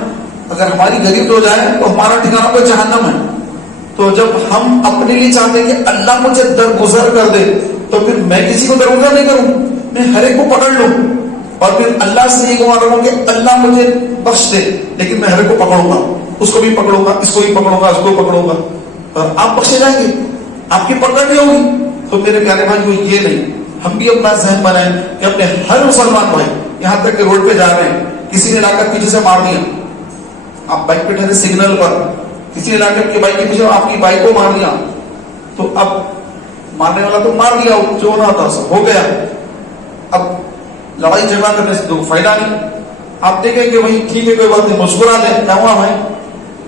اگر ہماری غریب ہو جائے تو ہمارا ٹھکانہ کوئی جہنم ہے. تو جب ہم اپنے لیے چاہتے ہیں کہ اللہ مجھے درگزر کر دے، تو پھر میں کسی کو درگزر نہیں کروں، میں ہر ایک کو پکڑ لوں اور پھر اللہ سے یہ گوارا ہوں کہ اللہ مجھے بخش دے، لیکن میں ہر ایک کو پکڑوں گا، اس کو بھی پکڑوں گا، اس کو بھی پکڑوں گا، اس کو پکڑوں گا، اور آپ بخشے جائیں گے، آپ کی پکڑ نہیں ہوگی. تو میرے پیارے بھائی یہ نہیں، ہم بھی اپنا ذہن بنائیں کہ اپنے ہر مسلمان بھائی، یہاں تک کہ روڈ پہ جا رہے ہیں، کسی نے لا کر پیچھے سے مار دیا، آپ بائک پہ ٹھہرے سگنل پر، کسی نے لا کر کے بائک کے پیچھے آپ کی بائک کو مار دیا، تو اب مارنے والا تو مار دیا، جو ہونا تھا سب ہو گیا. اب لڑائی جھگڑا کرنے سے تو فائدہ نہیں. آپ دیکھیں کہ وہی ٹھیک ہے کوئی بات نہیں، مسکرا دیں، کیا ہوا بھائی،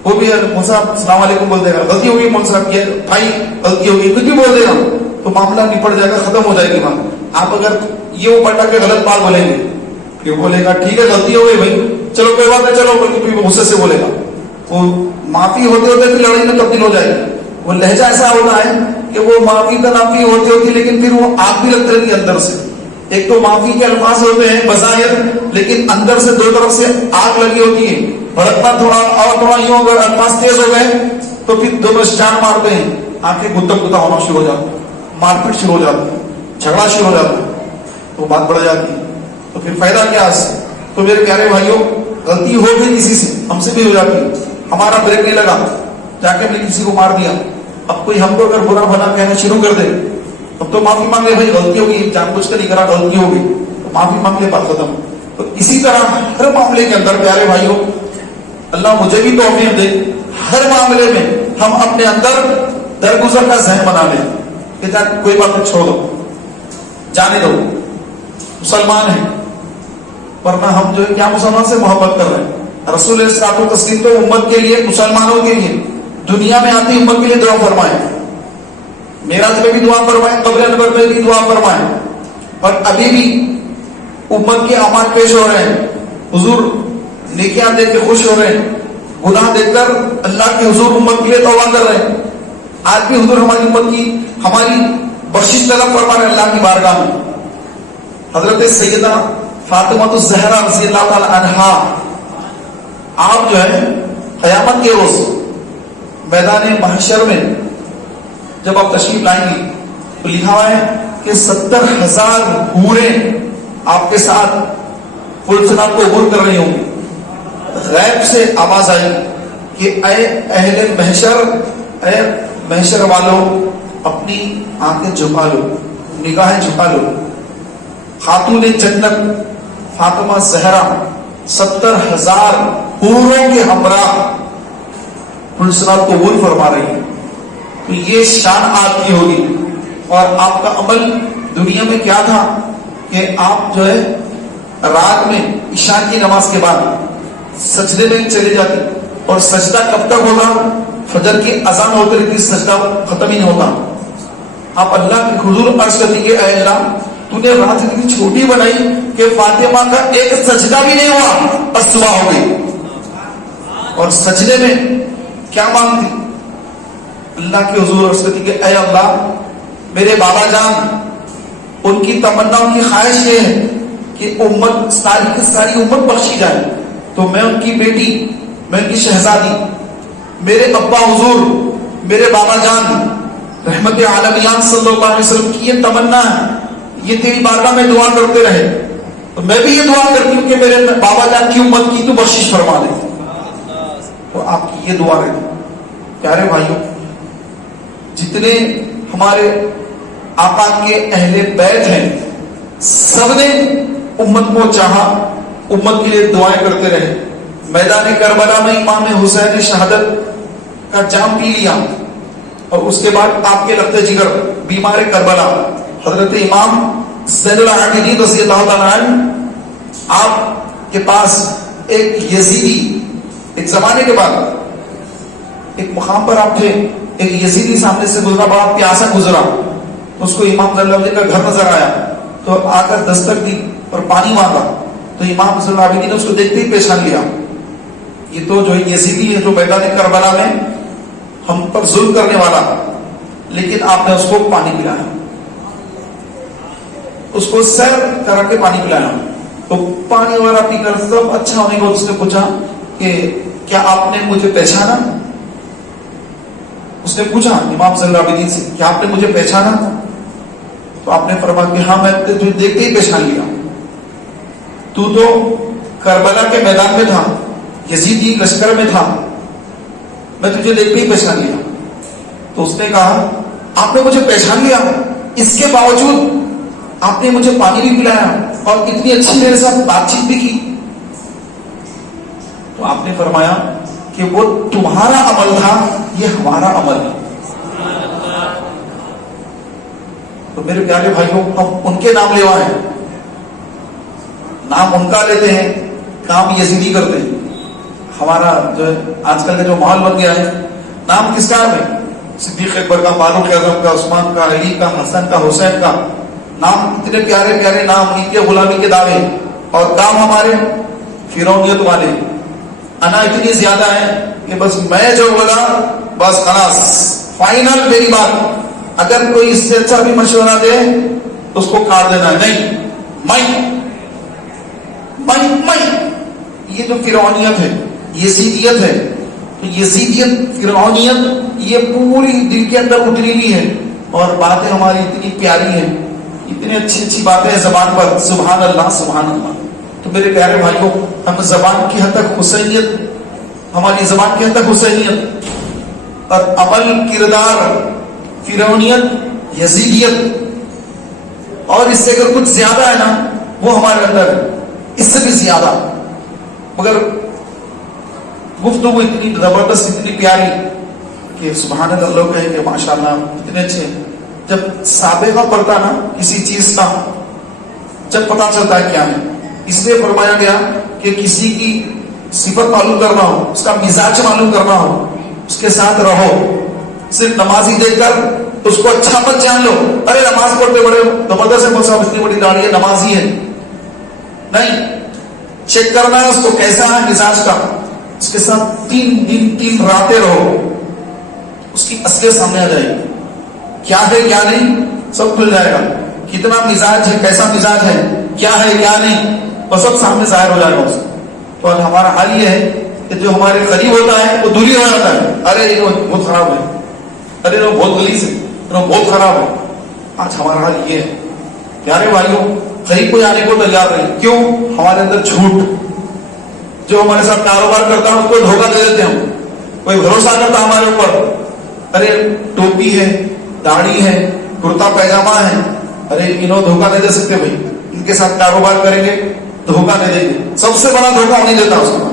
وہ بھی مول صاحب السلام علیکم بول دے گا، غلطی ہوگی مول صاحب یہ بھائی غلطی ہوگی، کچھ بھی بول دے گا تو معاملہ نپٹ جائے گا، ختم ہو جائے گی بات. آپ اگر یہ وہ پلٹا کے غلط بات بولیں گے، یہ بولے گا ٹھیک ہے غلطی ہو گئی بھائی، چلو کوئی بات نہیں، چلو بلکہ غصے سے بولے گا. وہ معافی ہوتے ہوتے پھر لڑائی میں تبدیل ہو جائے گی. وہ لہجہ ایسا ہوتا ہے کہ وہ معافی کا نافی ہوتی ہوتی لیکن پھر وہ آگ بھی لگتی رہتی ہے اندر سے. ایک تو معافی کے الفاظ ہوتے ہیں بظاہر، لیکن اندر سے دو طرف سے آگ لگی ہوتی ہے. بھڑکنا تھوڑا اور تھوڑا یوں، اگر الفاظ تیز ہو گئے تو پھر دونوں جان مارتے ہیں، آنکھیں گتا گتا ہونا شروع ہو جاتی ہے، مار پیٹ شروع ہو جاتی ہے، جھگڑا شروع ہو جاتا ہے، تو بات بڑھ جاتی ہے. تو پھر فائدہ کیا اس سے؟ تو میرے پیارے بھائیوں، غلطی ہو گئی کسی سے، ہم سے بھی ہو جاتی ہے، ہمارا بریک نہیں لگا، جا کے میں نے کسی کو مار دیا. اب کوئی ہم کو اگر برا بھلا کہنا شروع کر دے، اب تو معافی مانگ لے، بھائی غلطی ہوگی، جان بوجھ کر نہیں کرا، غلطی ہوگی، تو معافی مانگ لے، بات ختم. تو اسی طرح ہر معاملے کے اندر پیارے بھائیوں، اللہ مجھے بھی توفیق دے، ہر معاملے میں ہم اپنے اندر درگزر کا ذہن بنا لیں کہ کوئی بات نہیں، چھوڑ دو، جانے دو، مسلمان ہیں. ورنہ ہم جو ہے کیا مسلمان سے محبت کر رہے ہیں؟ رسول الصلوۃ والتسلیم تو امت کے لیے، مسلمانوں کے لیے دنیا میں آتی امت کے لیے دعا فرمائے، معراج میں بھی دعا فرمائے، قبر انور میں بھی دعا فرمائے، اور ابھی بھی امت کے اعمال پیش ہو رہے ہیں، حضور نیکیاں دیکھ کے خوش ہو رہے ہیں، گناہ دیکھ کر اللہ کے حضور امت کے لیے توبہ کر رہے ہیں. آج بھی حضور ہماری امت کی ہماری بخشش طلب فرما رہے ہیں اللہ کی بارگاہ میں. حضرت سیدہ فاطمہ الزہرا رضی اللہ تعالی عنہا، آپ جو ہے قیامت کے روز میدان محشر میں جب آپ تشریف لائیں گی تو لکھا ہوا ہے کہ 70,000 حوریں آپ کے ساتھ پل صراط کو عبور کر رہی ہوں گی. غیب سے آواز آئی کہ اے اہل محشر، اے محشر والوں، اپنی آنکھیں جھکا لو، نگاہیں جھکا لو. خاتون جنت فاطمہ زہرا 70,000 حوروں کے ہمراہ پل صراط کو عبور فرما رہی ہے. تو یہ شان آپ کی ہوگی. اور آپ کا عمل دنیا میں کیا تھا کہ آپ جو ہے رات میں عشاء کی نماز کے بعد سجدے میں چلے جاتے، اور سجدہ کب تک ہوگا؟ فجر کی اذان ہوتے رہتی، سجدہ ختم ہی نہیں ہوتا. آپ اللہ کے حضور عرض کرتی کہ اے اللہ، تو نے رات اتنی چھوٹی بنائی کہ فاطمہ کا ایک سجدہ بھی نہیں ہوا، بس صبح ہو گئی. اور سجدے میں کیا مانگتی؟ اللہ کے حضور عرض کرتی کہ اے اللہ، میرے بابا جان، ان کی تمنا، ان کی خواہش یہ ہے کہ امت ساری کی ساری امت بخشی جائے، تو میں ان کی بیٹی، میں ان کی شہزادی، میرے ابا حضور، میرے بابا جان رحمت عالمیان صلی اللہ علیہ وسلم کی یہ تمنا ہے، یہ تیری بارگاہ میں دعا کرتے رہے. تو میں بھی یہ دعا کرتی ہوں کہ میرے بابا جان کی امت کی تو بخشش فرما دے. تو آپ کی یہ دعا رہے. پیارے بھائیوں، جتنے ہمارے آقا کے اہل بیت ہیں سب نے امت کو چاہا، امت کے لیے دعائیں کرتے رہے. میدان کربلا میں امام حسین شہادت کا جام پی لیا اور اس کے بعد آپ کے لخت جگر بیمار کربلا حضرت امام زین العابدین رضی اللہ تعالیٰ عنہ آپ کے پاس ایک یزیدی، ایک زمانے کے بعد ایک مقام پر آپ تھے، ایک یزیدی سامنے سے گزرا، بڑا پیاسا گزرا. اس کو امام صلی اللہ علیہ وسلم کا گھر نظر آیا تو آ کر دستک دی اور پانی مانگا. تو امام صلی اللہ علیہ وسلم نے اس کو دیکھتے ہی پہچان لیا، یہ تو جو یزیدی ہے جو میدان کربلا میں ہم پر ظلم کرنے والا، لیکن آپ نے اس کو پانی پلایا، اس کو سیر کرا کے پانی پلایا. تو پانی وغیرہ پی کر سب اچھا ہونے کو اس نے پوچھا کہ کیا آپ نے مجھے پہچانا؟ اس نے پوچھا امام صلی اللہ علیہ وسلم سے کیا آپ نے مجھے پہچانا؟ تو آپ نے فرمایا کہ ہاں میں تجھے دیکھتے ہی پہچان لیا، تو کربلا کے میدان میں تھا، یزیدی لشکر میں تھا، میں تجھے دیکھتے ہی پہچان لیا. تو اس نے کہا آپ نے مجھے پہچان لیا، اس کے باوجود آپ نے مجھے پانی بھی پلایا اور اتنی اچھی میرے ساتھ بات چیت بھی کی. تو آپ نے فرمایا کہ وہ تمہارا عمل تھا، یہ ہمارا عمل ہے. تو میرے پیارے بھائیوں، ہم ان کے نام لیوا ہیں، نام ان کا لیتے ہیں، کام یزیدی کرتے ہیں. ہمارا جو آج کل کا جو ماحول بن گیا ہے، نام کس کا ہے؟ صدیق اکبر کا، فاروق اعظم کا، عثمان کا، علی کا، حسن کا، حسین کا. نام اتنے پیارے پیارے نام، ان کے غلامی کے دعوے، اور کام ہمارے فرعونیت والے. انا اتنی زیادہ ہے کہ بس میں جو بولا بس خلاص فائنل میری بات. اگر کوئی اس سے اچھا بھی مشورہ دے اس کو کاٹ دینا ہے. نہیں، میں یہ جو فرعونیت ہے، یزیدیت ہے، تو یزیدیت فرعونیت یہ پوری دل کے اندر اتری ہوئی ہے. اور باتیں ہماری اتنی پیاری ہیں، اتنی اچھی اچھی باتیں ہیں زبان پر، سبحان اللہ سبحان اللہ. تو میرے پیارے بھائیوں، ہم زبان کی حد تک حسینیت، ہماری زبان کی حد تک حسینیت، اور عمل کردار فرعونیت یزیدیت، اور اس سے اگر کچھ زیادہ ہے نا وہ ہمارے اندر ہے، اس سے بھی زیادہ. مگر گفتگو اتنی زبردست، اتنی پیاری کہ سبحان اللہ. لوگ کہیں کہ ماشاء اللہ اتنے اچھے. جب سابقہ پڑتا نا کسی چیز کا، جب پتا چلتا ہے کیا ہے. اس لیے فرمایا گیا کہ کسی کی صفت معلوم کرنا ہو، اس کا مزاج معلوم کرنا ہو، اس کے ساتھ رہو. صرف نمازی دیکھ کر اس کو اچھا مت جان لو، ارے نماز پڑھتے بڑے زبردست ہے، صاحب اتنی بڑی داڑھی ہے، نمازی ہے. نہیں، چیک کرنا ہے اس کو کیسا ہے مزاج کا. اس کے ساتھ 3 دن 3 راتیں رہو، اس کی اصلیت سامنے آ جائے گی. کیا ہے کیا نہیں سب کھل جائے گا. کتنا مزاج ہے، کیسا مزاج ہے، کیا ہے کیا نہیں، وہ سب سامنے ظاہر ہو جائے گا اس. تو آج ہمارا حال یہ ہے کہ جو ہمارے قریب ہوتا ہے وہ دوری ہو جاتا ہے. ارے یہ بہت خراب ہے، ارے وہ بہت غلیظ ہے، وہ بہت خراب ہے. آج ہمارا حال یہ ہے. پیارے بھائیوں، قریب کو جانے کو تیار نہیں. کیوں؟ ہمارے اندر جھوٹ. جو ہمارے ساتھ کاروبار کرتا ہے اس کو دھوکہ دے دیتے ہیں. کوئی بھروسہ کرتا ہمارے اوپر، ارے ٹوپی ہے، داڑھی ہے، کرتا پیجامہ ہے، ارے انہوں دھوکہ نہیں دے سکتے بھائی، ان کے ساتھ کاروبار کریں گے دھوکہ نہیں دیں گے. سب سے بڑا دھوکہ نہیں دیتا اس کو.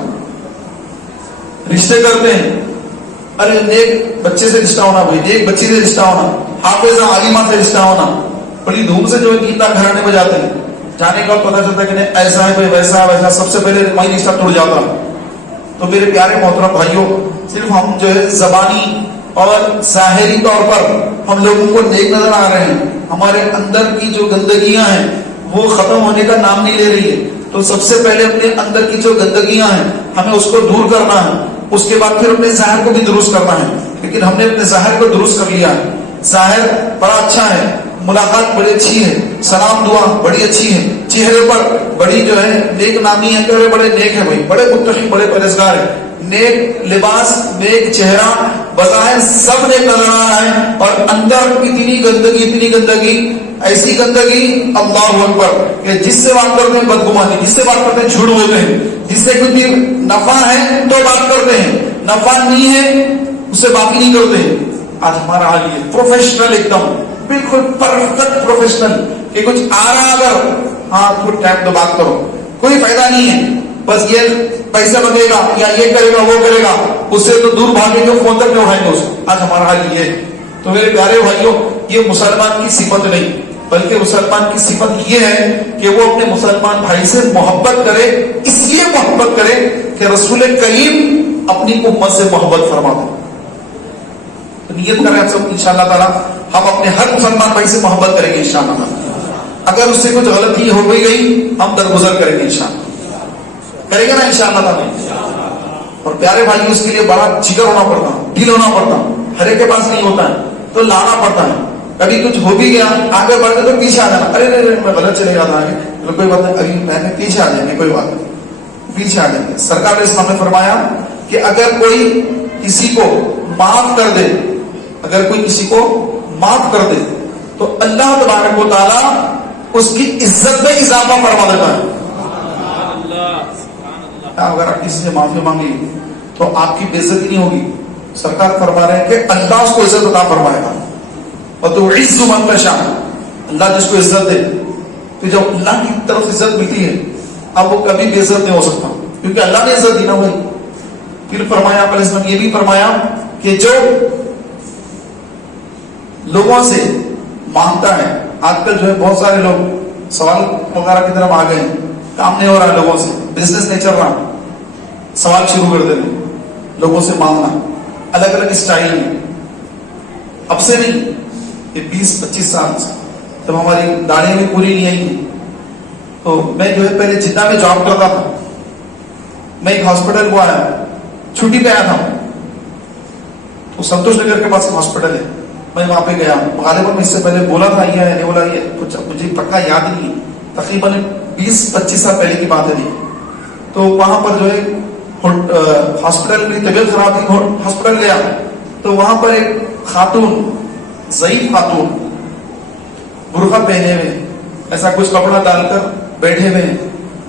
رشتے کرتے ہیں، ارے نیک بچے سے رشتہ ہونا بھائی، نیک بچی سے رشتہ ہونا، حافظہ عالمہ سے رشتہ ہونا. بڑی دھوم سے جو گیتا گھرانے میں جاتے ہیں، جانے کا پتہ چلتا ہے کہ نہیں ایسا ہے بھائی، ویسا ہے ویسا، سب سے پہلے وہی رشتہ ٹوٹ جاتا. تو میرے پیارے محترم بھائیوں، صرف ہم جو ہے زبانی اور ظاہری طور پر ہم لوگوں کو نیک نظر آ رہے ہیں، ہمارے اندر کی جو گندگیاں ہیں وہ ختم ہونے کا نام نہیں لے رہی ہے. تو سب سے پہلے اپنے اندر کی جو گندگیاں ہیں ہمیں اس کو دور کرنا ہے. اس کے بعد پھر اپنے ظاہر کو بھی درست کرنا ہے. لیکن ہم نے اپنے ظاہر کو درست کر لیا ہے. ظاہر بڑا اچھا ہے، ملاقات بڑی اچھی ہے، سلام دعا بڑی اچھی ہے، چہرے پر بڑی جو ہے نیک نامی ہے کہ بڑے نیک ہے بھائی، بڑے متقی، بڑے پرہیزگار ہے. نیک لباس، نیک چہرہ، بظاہر سب نیک نظر آ رہا ہے، اور اندر اتنی گندگی، اتنی گندگی، ایسی گندگی اللہ اکبر کہ جس سے بات کرتے ہیں بدگمانی، جس سے بات کرتے ہیں جھوٹ بولتے ہیں، جس سے کوئی نفع ہے تو بات کرتے ہیں، نفع نہیں ہے اس سے بات ہی نہیں کرتے ہیں. آج ہمارا حال یہ پروفیشنل ایک دم بالکل پرفیکٹ پروفیشنل کہ کچھ آ رہا اگر ہاں تو ٹیپ تو بات کرو, کوئی فائدہ نہیں ہے, بس یہ پیسہ بنے گا یا یہ کرے گا وہ کرے گا, اس سے تو دور بھاگیں گے, فون تک نہیں اٹھائیں گے اس. آج ہمارا حال یہ ہے. تو میرے پیارے بھائیوں, یہ مسلمان کی صفت نہیں بلکہ مسلمان کی صفت یہ ہے کہ وہ اپنے مسلمان بھائی سے محبت کرے, اس لیے محبت کرے کہ رسول کریم اپنی امت سے محبت فرما دے. نیت کریں آپ سب انشاءاللہ تعالی ہم اپنے ہر مسلمان بھائی سے محبت کریں گے انشاءاللہ تعالی. اگر اس سے کچھ غلطی ہو گئی ہم درگزر کریں گے انشاءاللہ, کریں گے نا انشاءاللہ تعالی. اور پیارے بھائی اس کے لیے بڑا جگر ہونا پڑتا, دل ہونا پڑتا, ہر ایک کے پاس نہیں ہوتا ہے تو لانا پڑتا ہے. کبھی کچھ ہو بھی گیا آگے بڑھتے تو پیچھے آ جانا, ارے میں غلط چلے جاتا آگے, کوئی بات نہیں, ابھی میں پیچھے آ جائیں گے, کوئی بات نہیں, پیچھے آ جائیں گے. سرکار نے اسلام نے فرمایا کہ اگر کوئی کسی کو معاف کر دے, اگر کوئی کسی کو معاف کر دے تو اللہ تبارک و تعالی اس کی عزت میں اضافہ فرما دیتا ہے. اگر آپ کسی سے معافی مانگی تو آپ کی بے عزتی نہیں ہوگی. سرکار فرما رہے ہیں کہ اللہ اس کو عزت عطا فرمائے گا. اور تو عز من تشاء, اللہ جس کو عزت دے, تو جب اللہ کی طرف عزت ملتی ہے اب وہ کبھی بے عزت نہیں ہو سکتا, کیونکہ اللہ نے عزت دی نا بھائی. پھر فرمایا علیہ السلام یہ بھی فرمایا کہ جو لوگوں سے مانگتا ہے, آج کل جو ہے بہت سارے لوگ سوال وغیرہ کی طرف آ گئے, کام نہیں ہو رہا لوگوں سے, بزنس نہیں چل رہا, سوال شروع کر دینے لوگوں سے مانگنا الگ الگ اسٹائل میں. اب سے نہیں, یہ 20-25 سال سے جب ہماری داڑھی بھی پوری نہیں آئی تھی تو میں جو ہے پہلے جدہ میں جاب کرتا تھا. میں ایک ہاسپٹل کو آیا, چھٹی پہ آیا تھا, تو سنتوش نگر کے پاس ہاسپٹل ہے, میں وہاں پہ گیا. غالباً میں اس سے پہلے بولا تھا یہ نہیں بولا, یہ کچھ مجھے پکا یاد نہیں, تقریباً 20-25 سال پہلے کی بات ہے. تو وہاں پر جو ہے ہاسپٹل میں طبیعت خراب تھی, ہاسپٹل گیا تو وہاں پر ایک خاتون, ضعیف خاتون, برقع پہنے ہوئے, ایسا کچھ کپڑا ڈال کر بیٹھے ہوئے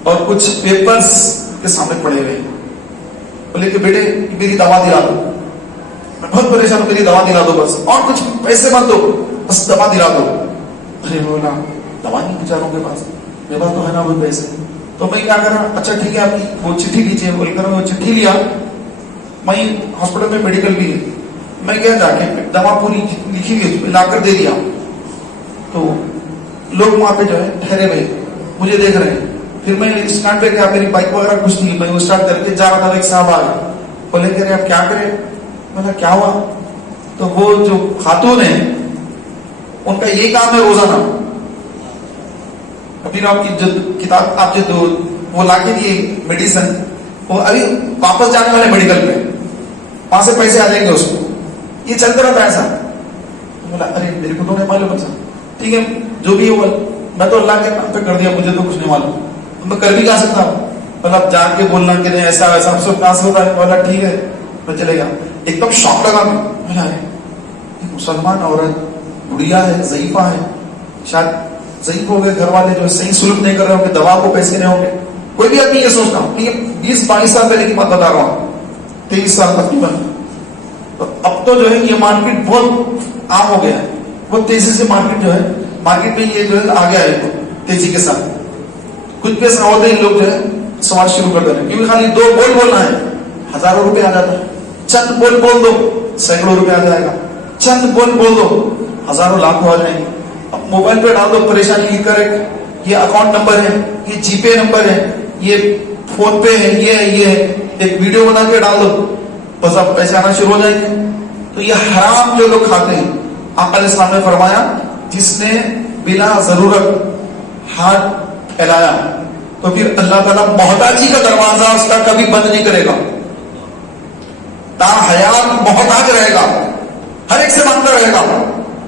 اور کچھ پیپرز کے سامنے پڑے ہوئے. بولے کہ بیٹے میری دوا دلا دو, میں بہت پریشان ہوں, میری دوا دلا دو بس, اور کچھ پیسے مت دو, بس دوا دلا دو. ارے بولا دوا نہیں بیچاروں کے پاس, میرے پاس تو ہے نا وہ پیسے. تو میں کیا کرا, اچھا ٹھیک ہے آپ کی وہ چٹھی لیجیے بول کر وہ چٹھی لیا. میں ہاسپٹل میں میڈیکل بھی ہے, میں گیا جا کے دوا پوری لکھی ہوئی لا کر دے دیا. تو لوگ وہاں پہ جو ہے ٹھہرے ہوئے مجھے دیکھ رہے ہیں. پھر میں اسٹینڈ پہ گیا, میری بائک وغیرہ کچھ نہیں, میں وہ اسٹارٹ کر کے جا رہا تھا, ایک صاحب آ گئے, بولے کہ ارے آپ کیا کریں. میں نے کیا ہوا, تو وہ جو خاتون ہے ان کا یہ کام ہے روزانہ, ابھی آپ کی جو کتاب آپ جو وہ لا کے دیے میڈیسن, وہ ابھی واپس جانے والے میڈیکل پہ, وہاں سے پیسے آ جائیں گے اس کو, یہ چلتا رہتا ہے ایسا. بولا ارے میرے کو تو نہیں معلوم ایسا, ٹھیک ہے جو بھی ہوا میں تو اللہ کے نام پہ کر دیا, مجھے تو کچھ نہیں معلوم, میں کر بھی کہا سکتا ہوں. مطلب جا کے بولنا کہ نہیں ایسا ویسا سب کہاں سے ہوتا ہے. بولا ٹھیک ہے میں چلے گیا. ایک دم شوق لگا, بولا مسلمان عورت بڑھیا ہے, ضعیفہ ہے, شاید ضعیف ہو گئے, گھر والے جو صحیح سلوک نہیں کر رہے ہوں گے, دوا کو پیسے نہیں ہوں گے. کوئی بھی آدمی یہ سوچتا ہوں کہ 20-22 سال پہلے کی بات بتا رہا ہوں, 23 سال تقریباً. اب تو جو ہے یہ مارکیٹ بہت عام ہو گیا ہے, بہت تیزی سے مارکیٹ جو ہے, مارکیٹ میں یہ جو ہے آ گیا ہے تیزی کے ساتھ. کچھ بھی ایسا ہوتا ہے لوگ جو ہے سوال شروع کر دے رہے ہیں, کیونکہ خالی 2 بول بولنا ہے, ہزاروں روپے آ جاتا ہے. چند بول بول دو, سینکڑوں روپے آ جائے گا. چند بول بول دو, ہزاروں لاکھوں آ جائیں گے. اب موبائل پہ ڈال دو پریشانی لکھ کر, یہ اکاؤنٹ نمبر ہے, یہ جی پے نمبر ہے, یہ فون پے ہے, یہ ایک ویڈیو بنا کے ڈال دو, بس اب پیسے آنا شروع ہو جائیں گے. تو یہ حرام جو لوگ کھاتے ہیں, آقا علیہ السلام نے فرمایا جس نے بلا ضرورت ہاتھ پھیلایا تو پھر اللہ تعالیٰ محتاجی کا دروازہ اس کا کبھی بند نہیں کرے گا, تا حیات محتاج رہے گا, ہر ایک سے مانگتا رہے گا,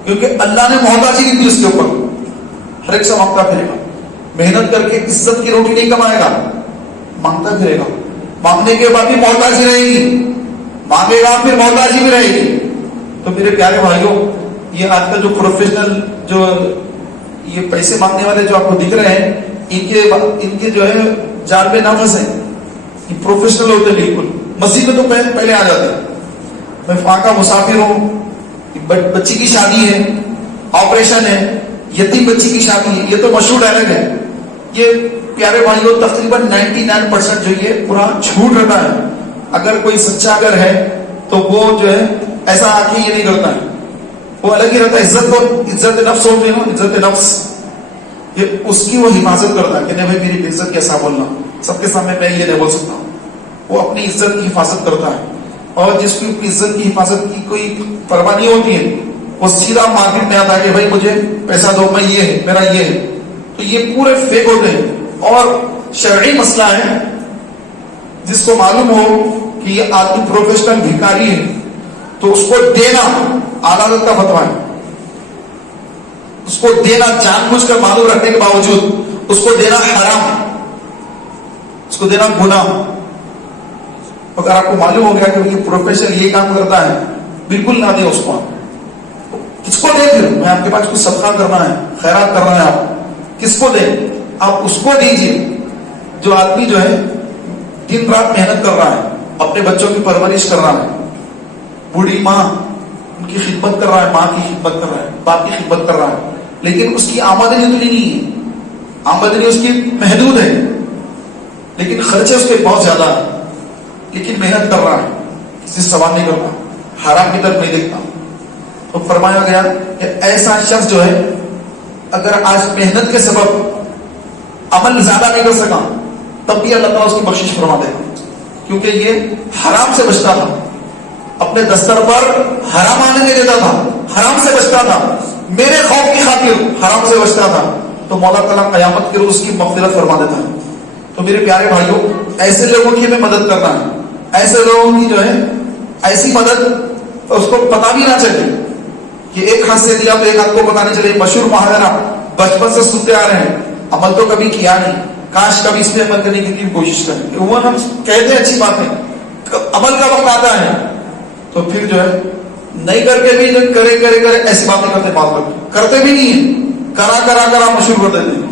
کیونکہ اللہ نے محتاجی نہیں دی اس کے اوپر, ہر ایک سے مانگتا پھرے گا. محنت کر کے عزت کی روٹی نہیں کمائے گا, مانگتا پھرے گا. مانگنے کے بعد بھی محتاجی رہے گی, مانگے گا پھر محتاجی بھی رہے گی. تو میرے پیارے بھائیوں, یہ آج کل جو پروفیشنل جو یہ پیسے مانگنے والے جو آپ کو دکھ رہے ہیں, ان کے جو ہے جال میں نہ پھنسے. یہ پروفیشنل ہوتے ہیں بالکل, مسجد میں تو پہلے آ جاتے ہیں. میں وہاں کا مسافر ہوں, بچی کی شادی ہے, آپریشن ہے, یتیم بچی کی شادی ہے, یہ تو مشہور ڈائلاگ ہے. یہ پیارے بھائیوں تقریباً 99% جو یہ پورا جھوٹ رہتا ہے. اگر کوئی سچا اگر ہے تو وہ جو ہے ایسا آ کے یہ نہیں کرتا ہے, وہ الگ ہی رہتا ہے. عزت نفس ہوتی ہے نا, عزت نفس, یہ اس کی وہ حفاظت کرتا ہے کہ نہیں بھائی میری عزت کیسا بولنا, سب کے سامنے میں یہ نہیں بول سکتا. وہ اپنی عزت کی حفاظت کرتا ہے. اور جس کی عزت کی حفاظت کی کوئی پرواہ نہیں ہوتی ہے, وہ سیدھا مارکیٹ میں آتا ہے کہ بھائی مجھے پیسہ دو, میں یہ ہے, میرا یہ ہے. تو یہ پورے فیک ہوتے ہیں. اور شرعی مسئلہ ہے, جس کو معلوم ہو کہ یہ آدمی پروفیشنل بھکاری ہے تو اس کو دینا اعلیٰ حضرت کا فتویٰ ہے. اس کو دینا جان بوجھ کر معلوم رکھنے کے باوجود اس کو دینا حرام, اس کو دینا گناہ. اگر آپ کو معلوم ہو گیا کہ یہ پروفیشنل یہ کام کرتا ہے, بالکل نہ دیں اس کو. کس کو دیں؟ پھر میں آپ کے پاس کچھ صدقہ کرنا ہے, خیرات کرنا ہے, آپ کس کو دیں؟ آپ اس کو دیجیے جو آدمی جو ہے دن رات محنت کر رہا ہے, اپنے بچوں کی پرورش کر رہا ہے, بوڑھی ماں ان کی خدمت کر رہا ہے, ماں کی خدمت کر رہا ہے, باپ کی خدمت کر رہا ہے, لیکن اس کی آمدنی اتنی نہیں ہے, آمدنی اس کی محدود ہے, لیکن خرچے اس کے بہت زیادہ ہیں, لیکن محنت کر رہا ہے, کسی سے سوال نہیں کرتا, حرام کی طرف نہیں دیکھتا. تو فرمایا گیا کہ ایسا شخص جو ہے اگر آج محنت کے سبب عمل زیادہ نہیں کر سکا تب بھی اللہ تعالیٰ اس کی بخشش فرما دے گا, کیونکہ یہ حرام سے بچتا تھا, اپنے دستر پر حرام آنے نہیں دیتا تھا, حرام سے بچتا تھا, میرے خوف کی خاطر حرام سے بچتا تھا, تو مولا تعالیٰ قیامت کے روز اس کی مغفرت فرما دیتا ہے. تو میرے پیارے بھائیوں, ایسے لوگوں کی ہمیں مدد کرنا ہے. ایسے لوگوں کی جو ہے ایسی مدد اس کو پتا بھی نہ چلے کہ ایک ہاتھ سے دیا تو ایک ہاتھ کو پتا نہیں چلے. مشہور محاورہ بچپن سے سنتے آ رہے ہیں, عمل تو کبھی کیا نہیں, کاش کبھی اس پہ عمل کرنے کی کوشش کریں. وہ ہم کہتے ہیں اچھی بات ہے, عمل کا وقت آتا ہے تو پھر جو ہے نہیں کر کے بھی کرے ایسی باتیں کرتے, بات کرتے بھی نہیں ہیں, کرا مشہور کر دیتے ہیں.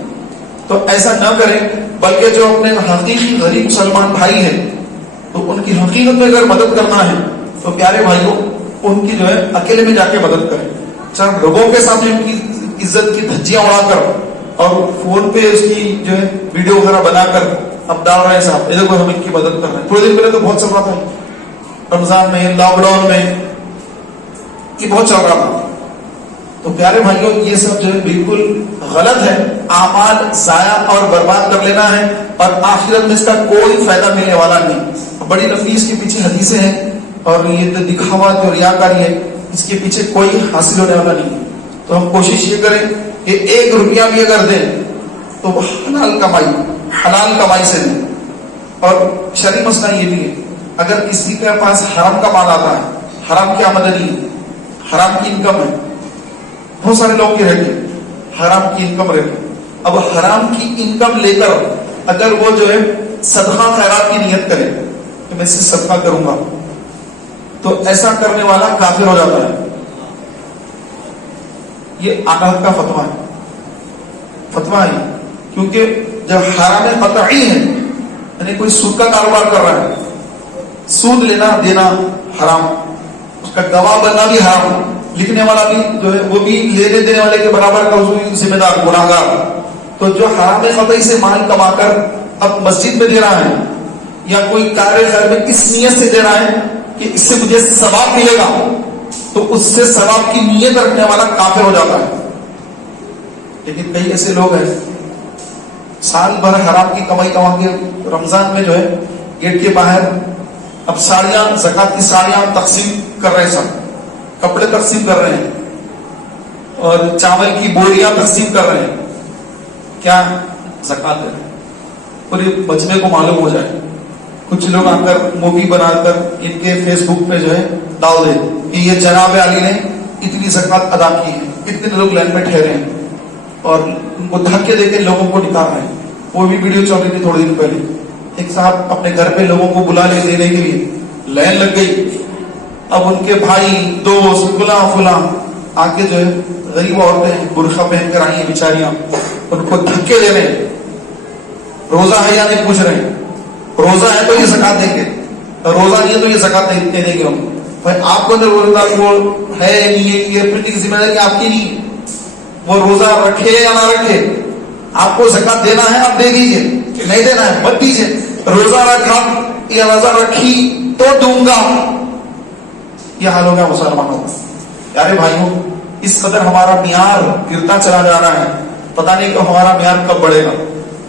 تو ایسا نہ کریں, بلکہ جو اپنے حقیقی غریب مسلمان بھائی ہیں تو ان کی حقیقت میں اگر مدد کرنا ہے تو پیارے بھائیوں ان کی جو ہے اکیلے میں جا کے مدد کریں. چند لوگوں کے سامنے ان کی عزت کی دھجیاں اڑا کر اور فون پہ اس کی جو ہے ویڈیو وغیرہ بنا کر اب ڈال رہے ہیں صاحب ادھر کو ہم ان کی مدد کر رہے ہیں. تھوڑے دن پہلے تو بہت چل رہا تھا, رمضان میں, لاک ڈاؤن میں یہ بہت چل رہا تھا. تو پیارے بھائیوں یہ سب جو ہے بالکل غلط ہے. اعمال ضائع اور برباد کر لینا ہے اور آخرت میں اس کا کوئی فائدہ ملنے والا نہیں. بڑی لمبی اس کے پیچھے حدیثیں ہیں اور یہ دکھاوا جو ریاکاری ہے اس کے پیچھے کوئی حاصل ہونے والا نہیں. تو ہم کوشش یہ کریں کہ 1 روپیہ بھی اگر دیں تو حلال کمائی سے دیں. اور شرعی مسئلہ یہ بھی ہے, اگر کسی کے پاس حرام کا مال آتا ہے, حرام کی آمدنی, حرام کی انکم ہے, بہت سارے لوگ کی رہتی حرام کی انکم رہتی, اب حرام کی انکم لے کر اگر وہ جو ہے صدقہ خیرات کی نیت کرے کہ میں اس سے صدقہ کروں گا تو ایسا کرنے والا کافر ہو جاتا ہے. یہ آقاہت کا فتویٰ ہے, کیونکہ جب حرام قطعی ہے یعنی کوئی سود کا کاروبار کر رہا ہے, سود لینا دینا حرام, اس کا گواہ بننا بھی حرام, لکھنے والا بھی جو ہے وہ بھی لینے دینے والے کے برابر کا ذمہ دار گناہگار. تو جو حرام قطعی سے مال کما کر اب مسجد میں دے رہا ہے یا کوئی کار خیر میں اس نیت سے دے رہا ہے کہ اس سے مجھے ثواب ملے گا, تو اس سے ثواب کی نیت رکھنے والا کافر ہو جاتا ہے. لیکن کئی ایسے لوگ ہیں سال بھر حرام کی کمائی کما کے رمضان میں جو ہے گیٹ کے باہر اب ساڑیاں, زکات کی ساڑیاں تقسیم کر رہے ہیں, سب کپڑے تقسیم کر رہے ہیں اور چاول کی بوریاں تقسیم کر رہے ہیں. کیا زکات ہے, پورے مجمع کو معلوم ہو جائے. کچھ لوگ آ کر مووی بنا کر ان کے فیس بک پہ جو ہے ڈال دیں کہ یہ جناب علی نے اتنی زکات ادا کی ہے, اتنے لوگ لائن میں ٹھہرے ہیں اور ان کو دھکے دے کے لوگوں کو نکال رہے ہیں. وہ بھی ویڈیو چل رہی تھی تھوڑے دن پہلے, ایک صاحب اپنے گھر پہ لوگوں کو بلا لے دینے کے لیے لائن لگ گئی. اب ان کے بھائی دوست فلاں آ کے جو ہے غریب عورتیں برقع پہن کر آئی ہیں بیچاریاں, ان کو دھکے دے رہے ہیں. روزہ ہے یا نہیں پوچھ رہے ہیں, روزہ ہے تو یہ زکات دیں گے, روزہ نہیں ہے تو یہ زکات نہیں دیں گے ہم. بھائی آپ کو اندر روزہ وہ ہے نہیں ہے، یہ اپنی ذمہ داری آپ کی نہیں ہے. وہ روزہ رکھے یا نہ رکھے، آپ کو زکات دینا ہے آپ دے دیجیے، نہیں دینا ہے مت دیجیے. روزہ رکھا یا روزہ رکھی تو دوں گا، یہ حال ہو گیا مسلمانوں کا. پیارے بھائیوں، اس قدر ہمارا معیار گرتا چلا جا رہا ہے، پتہ نہیں کہ ہمارا معیار کب بڑھے گا.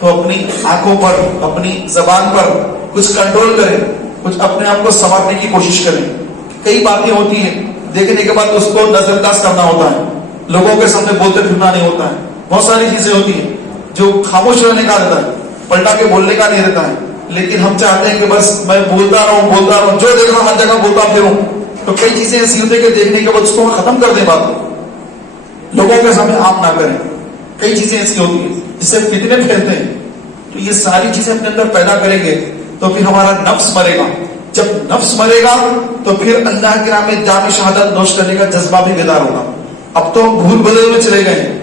تو اپنی آنکھوں پر، اپنی زبان پر کچھ کنٹرول کریں، کچھ اپنے آپ کو سنوارنے کی کوشش کریں. کئی باتیں ہوتی ہیں، دیکھنے کے بعد اس کو نظر انداز کرنا ہوتا ہے، لوگوں کے سامنے بولتے پھرنا نہیں ہوتا ہے. بہت ساری چیزیں ہوتی ہیں جو خاموش رہنے کا رہتا ہے، پلٹا کے بولنے کا نہیں رہتا ہے. لیکن ہم چاہتے ہیں کہ بس میں بولتا رہوں، جو دیکھ رہا ہوں ہر جگہ بولتا پھروں. تو کئی چیزیں ایسی ہوتی ہیں کہ دیکھنے کے بعد اس کو ختم کر دیں، بات لوگوں کے سامنے عام نہ کریں. کئی چیزیں ایسی ہوتی ہیں جس سے فتنے پھیلتے ہیں. تو یہ ساری چیزیں اپنے اندر پیدا کریں گے تو پھر ہمارا نفس مرے گا. جب نفس مرے گا تو پھر اللہ کی راہ میں جام شہادت نوش کرنے کا جذبہ بھی بیدار ہوگا. اب تو ہم بھول بدل میں چلے گئے ہیں،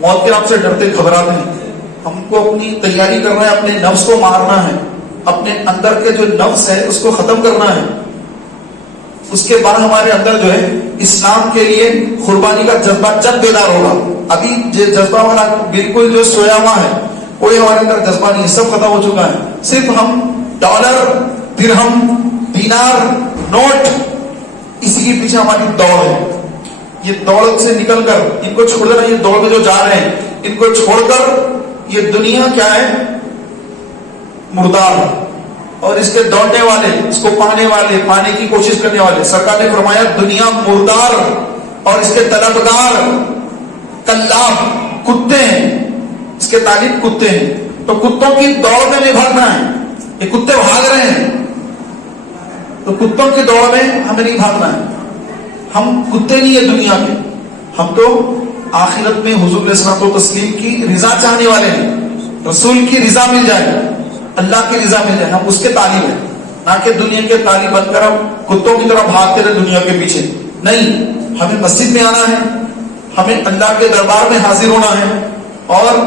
موت کے آپ سے ڈرتے گھبراتے ہیں. ہم کو اپنی تیاری کرنا ہے، اپنے نفس کو مارنا ہے، اپنے اندر کے جو نفس ہے اس کو ختم کرنا ہے. اس کے بعد ہمارے اندر جو ہے اسلام کے لیے قربانی کا جذبہ جب بیدار ہوگا. ابھی جذبہ ہمارا بالکل جو سویا ہوا ہے، کوئی ہمارے اندر جذبہ نہیں، سب ختم ہو چکا ہے. صرف ہم ڈالر، درہم، دینار، نوٹ، اسی کے پیچھے ہماری دوڑ ہے. یہ دوڑ سے نکل کر ان کو چھوڑ دینا. یہ دوڑ میں جو جا رہے ہیں ان کو چھوڑ کر یہ دنیا کیا ہے؟ مردار. اور اس کے دوڑنے والے، اس کو پانے والے، پانے کی کوشش کرنے والے، سرکار نے فرمایا دنیا مردار اور اس کے طلبگار کلاب کتے ہیں، اس کے طالب کتے ہیں. تو کتوں کی دوڑ میں نہیں بھاگنا ہے. یہ کتے بھاگ رہے ہیں تو کتوں کی دوڑ میں ہمیں نہیں بھاگنا ہے. ہم کتے نہیں ہیں دنیا کے، ہم تو آخرت میں حضور علیہ الصلوۃ والتسلیم کی رضا چاہنے والے ہیں. رسول کی رضا مل جائے، اللہ کی رضا مل جائے، ہم اس کے طالب ہیں. نہ کہ دنیا کے طالب بن کر ہم کتوں کی طرح بھاگتے رہے دنیا کے پیچھے. نہیں، ہمیں مسجد میں آنا ہے، ہمیں اللہ کے دربار میں حاضر ہونا ہے، اور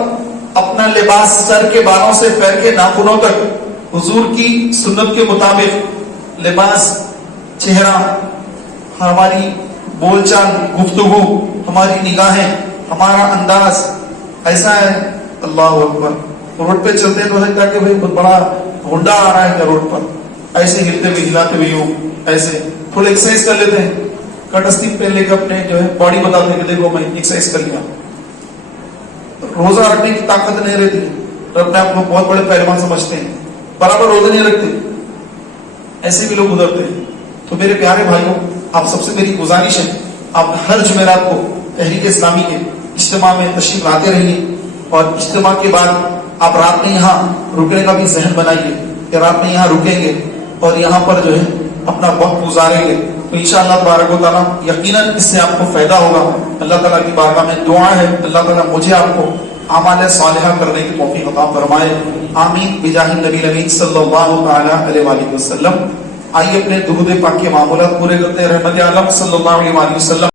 اپنا لباس سر کے بالوں سے پیر کے ناخنوں تک حضور کی سنت کے مطابق لباس، چہرہ، ہماری بول چال، گفتگو، ہماری نگاہیں، ہمارا انداز ایسا ہے. اللہ اکبر. روڈ پہ چلتے ہیں تو لگتا ہے کہ بھائی بہت بڑا ہونڈا آ رہا ہے کیا روڈ پر، ایسے ہلتے ہوئے ہلاتے ہوئے ہوں. ایسے تھوڑا ایکسرسائز کر لیتے ہیں، کٹستی پہن لے کے اپنے جو ہے باڈی بتاتے ہیں کہ دیکھو میں ایکسرسائز کر لیا. روزہ رکھنے کی طاقت نہیں رہتی تو اپنے آپ کو بہت بڑے پہلوان سمجھتے ہیں، برابر روزے نہیں رکھتے. ایسے بھی لوگ گزرتے ہیں. تو میرے پیارے بھائیوں، آپ سب سے میری گزارش ہے، آپ ہر جمعرات کو تحریک اسلامی کے اجتماع میں تشریف لاتے رہیے، اور اجتماع کے بعد آپ رات میں یہاں رکنے کا بھی ذہن بنائیے کہ رات میں یہاں رکیں گے اور یہاں پر جو ہے اپنا وقت گزاریں گے. تو انشاءاللہ تبارک و تعالیٰ یقیناً اس سے آپ کو فائدہ ہوگا. اللہ تعالیٰ کی بارگاہ میں دعا ہے اللہ تعالیٰ مجھے آپ کو اعمال صالحہ کرنے کی توفیق عطا فرمائے. آمین بجاہ النبی الامین صلی اللہ تعالیٰ علیہ وآلہ وسلم. آئیے اپنے درود پاک کے معمولات پورے کرتے ہیں. رحمت عالم صلی اللہ علیہ وآلہ وسلم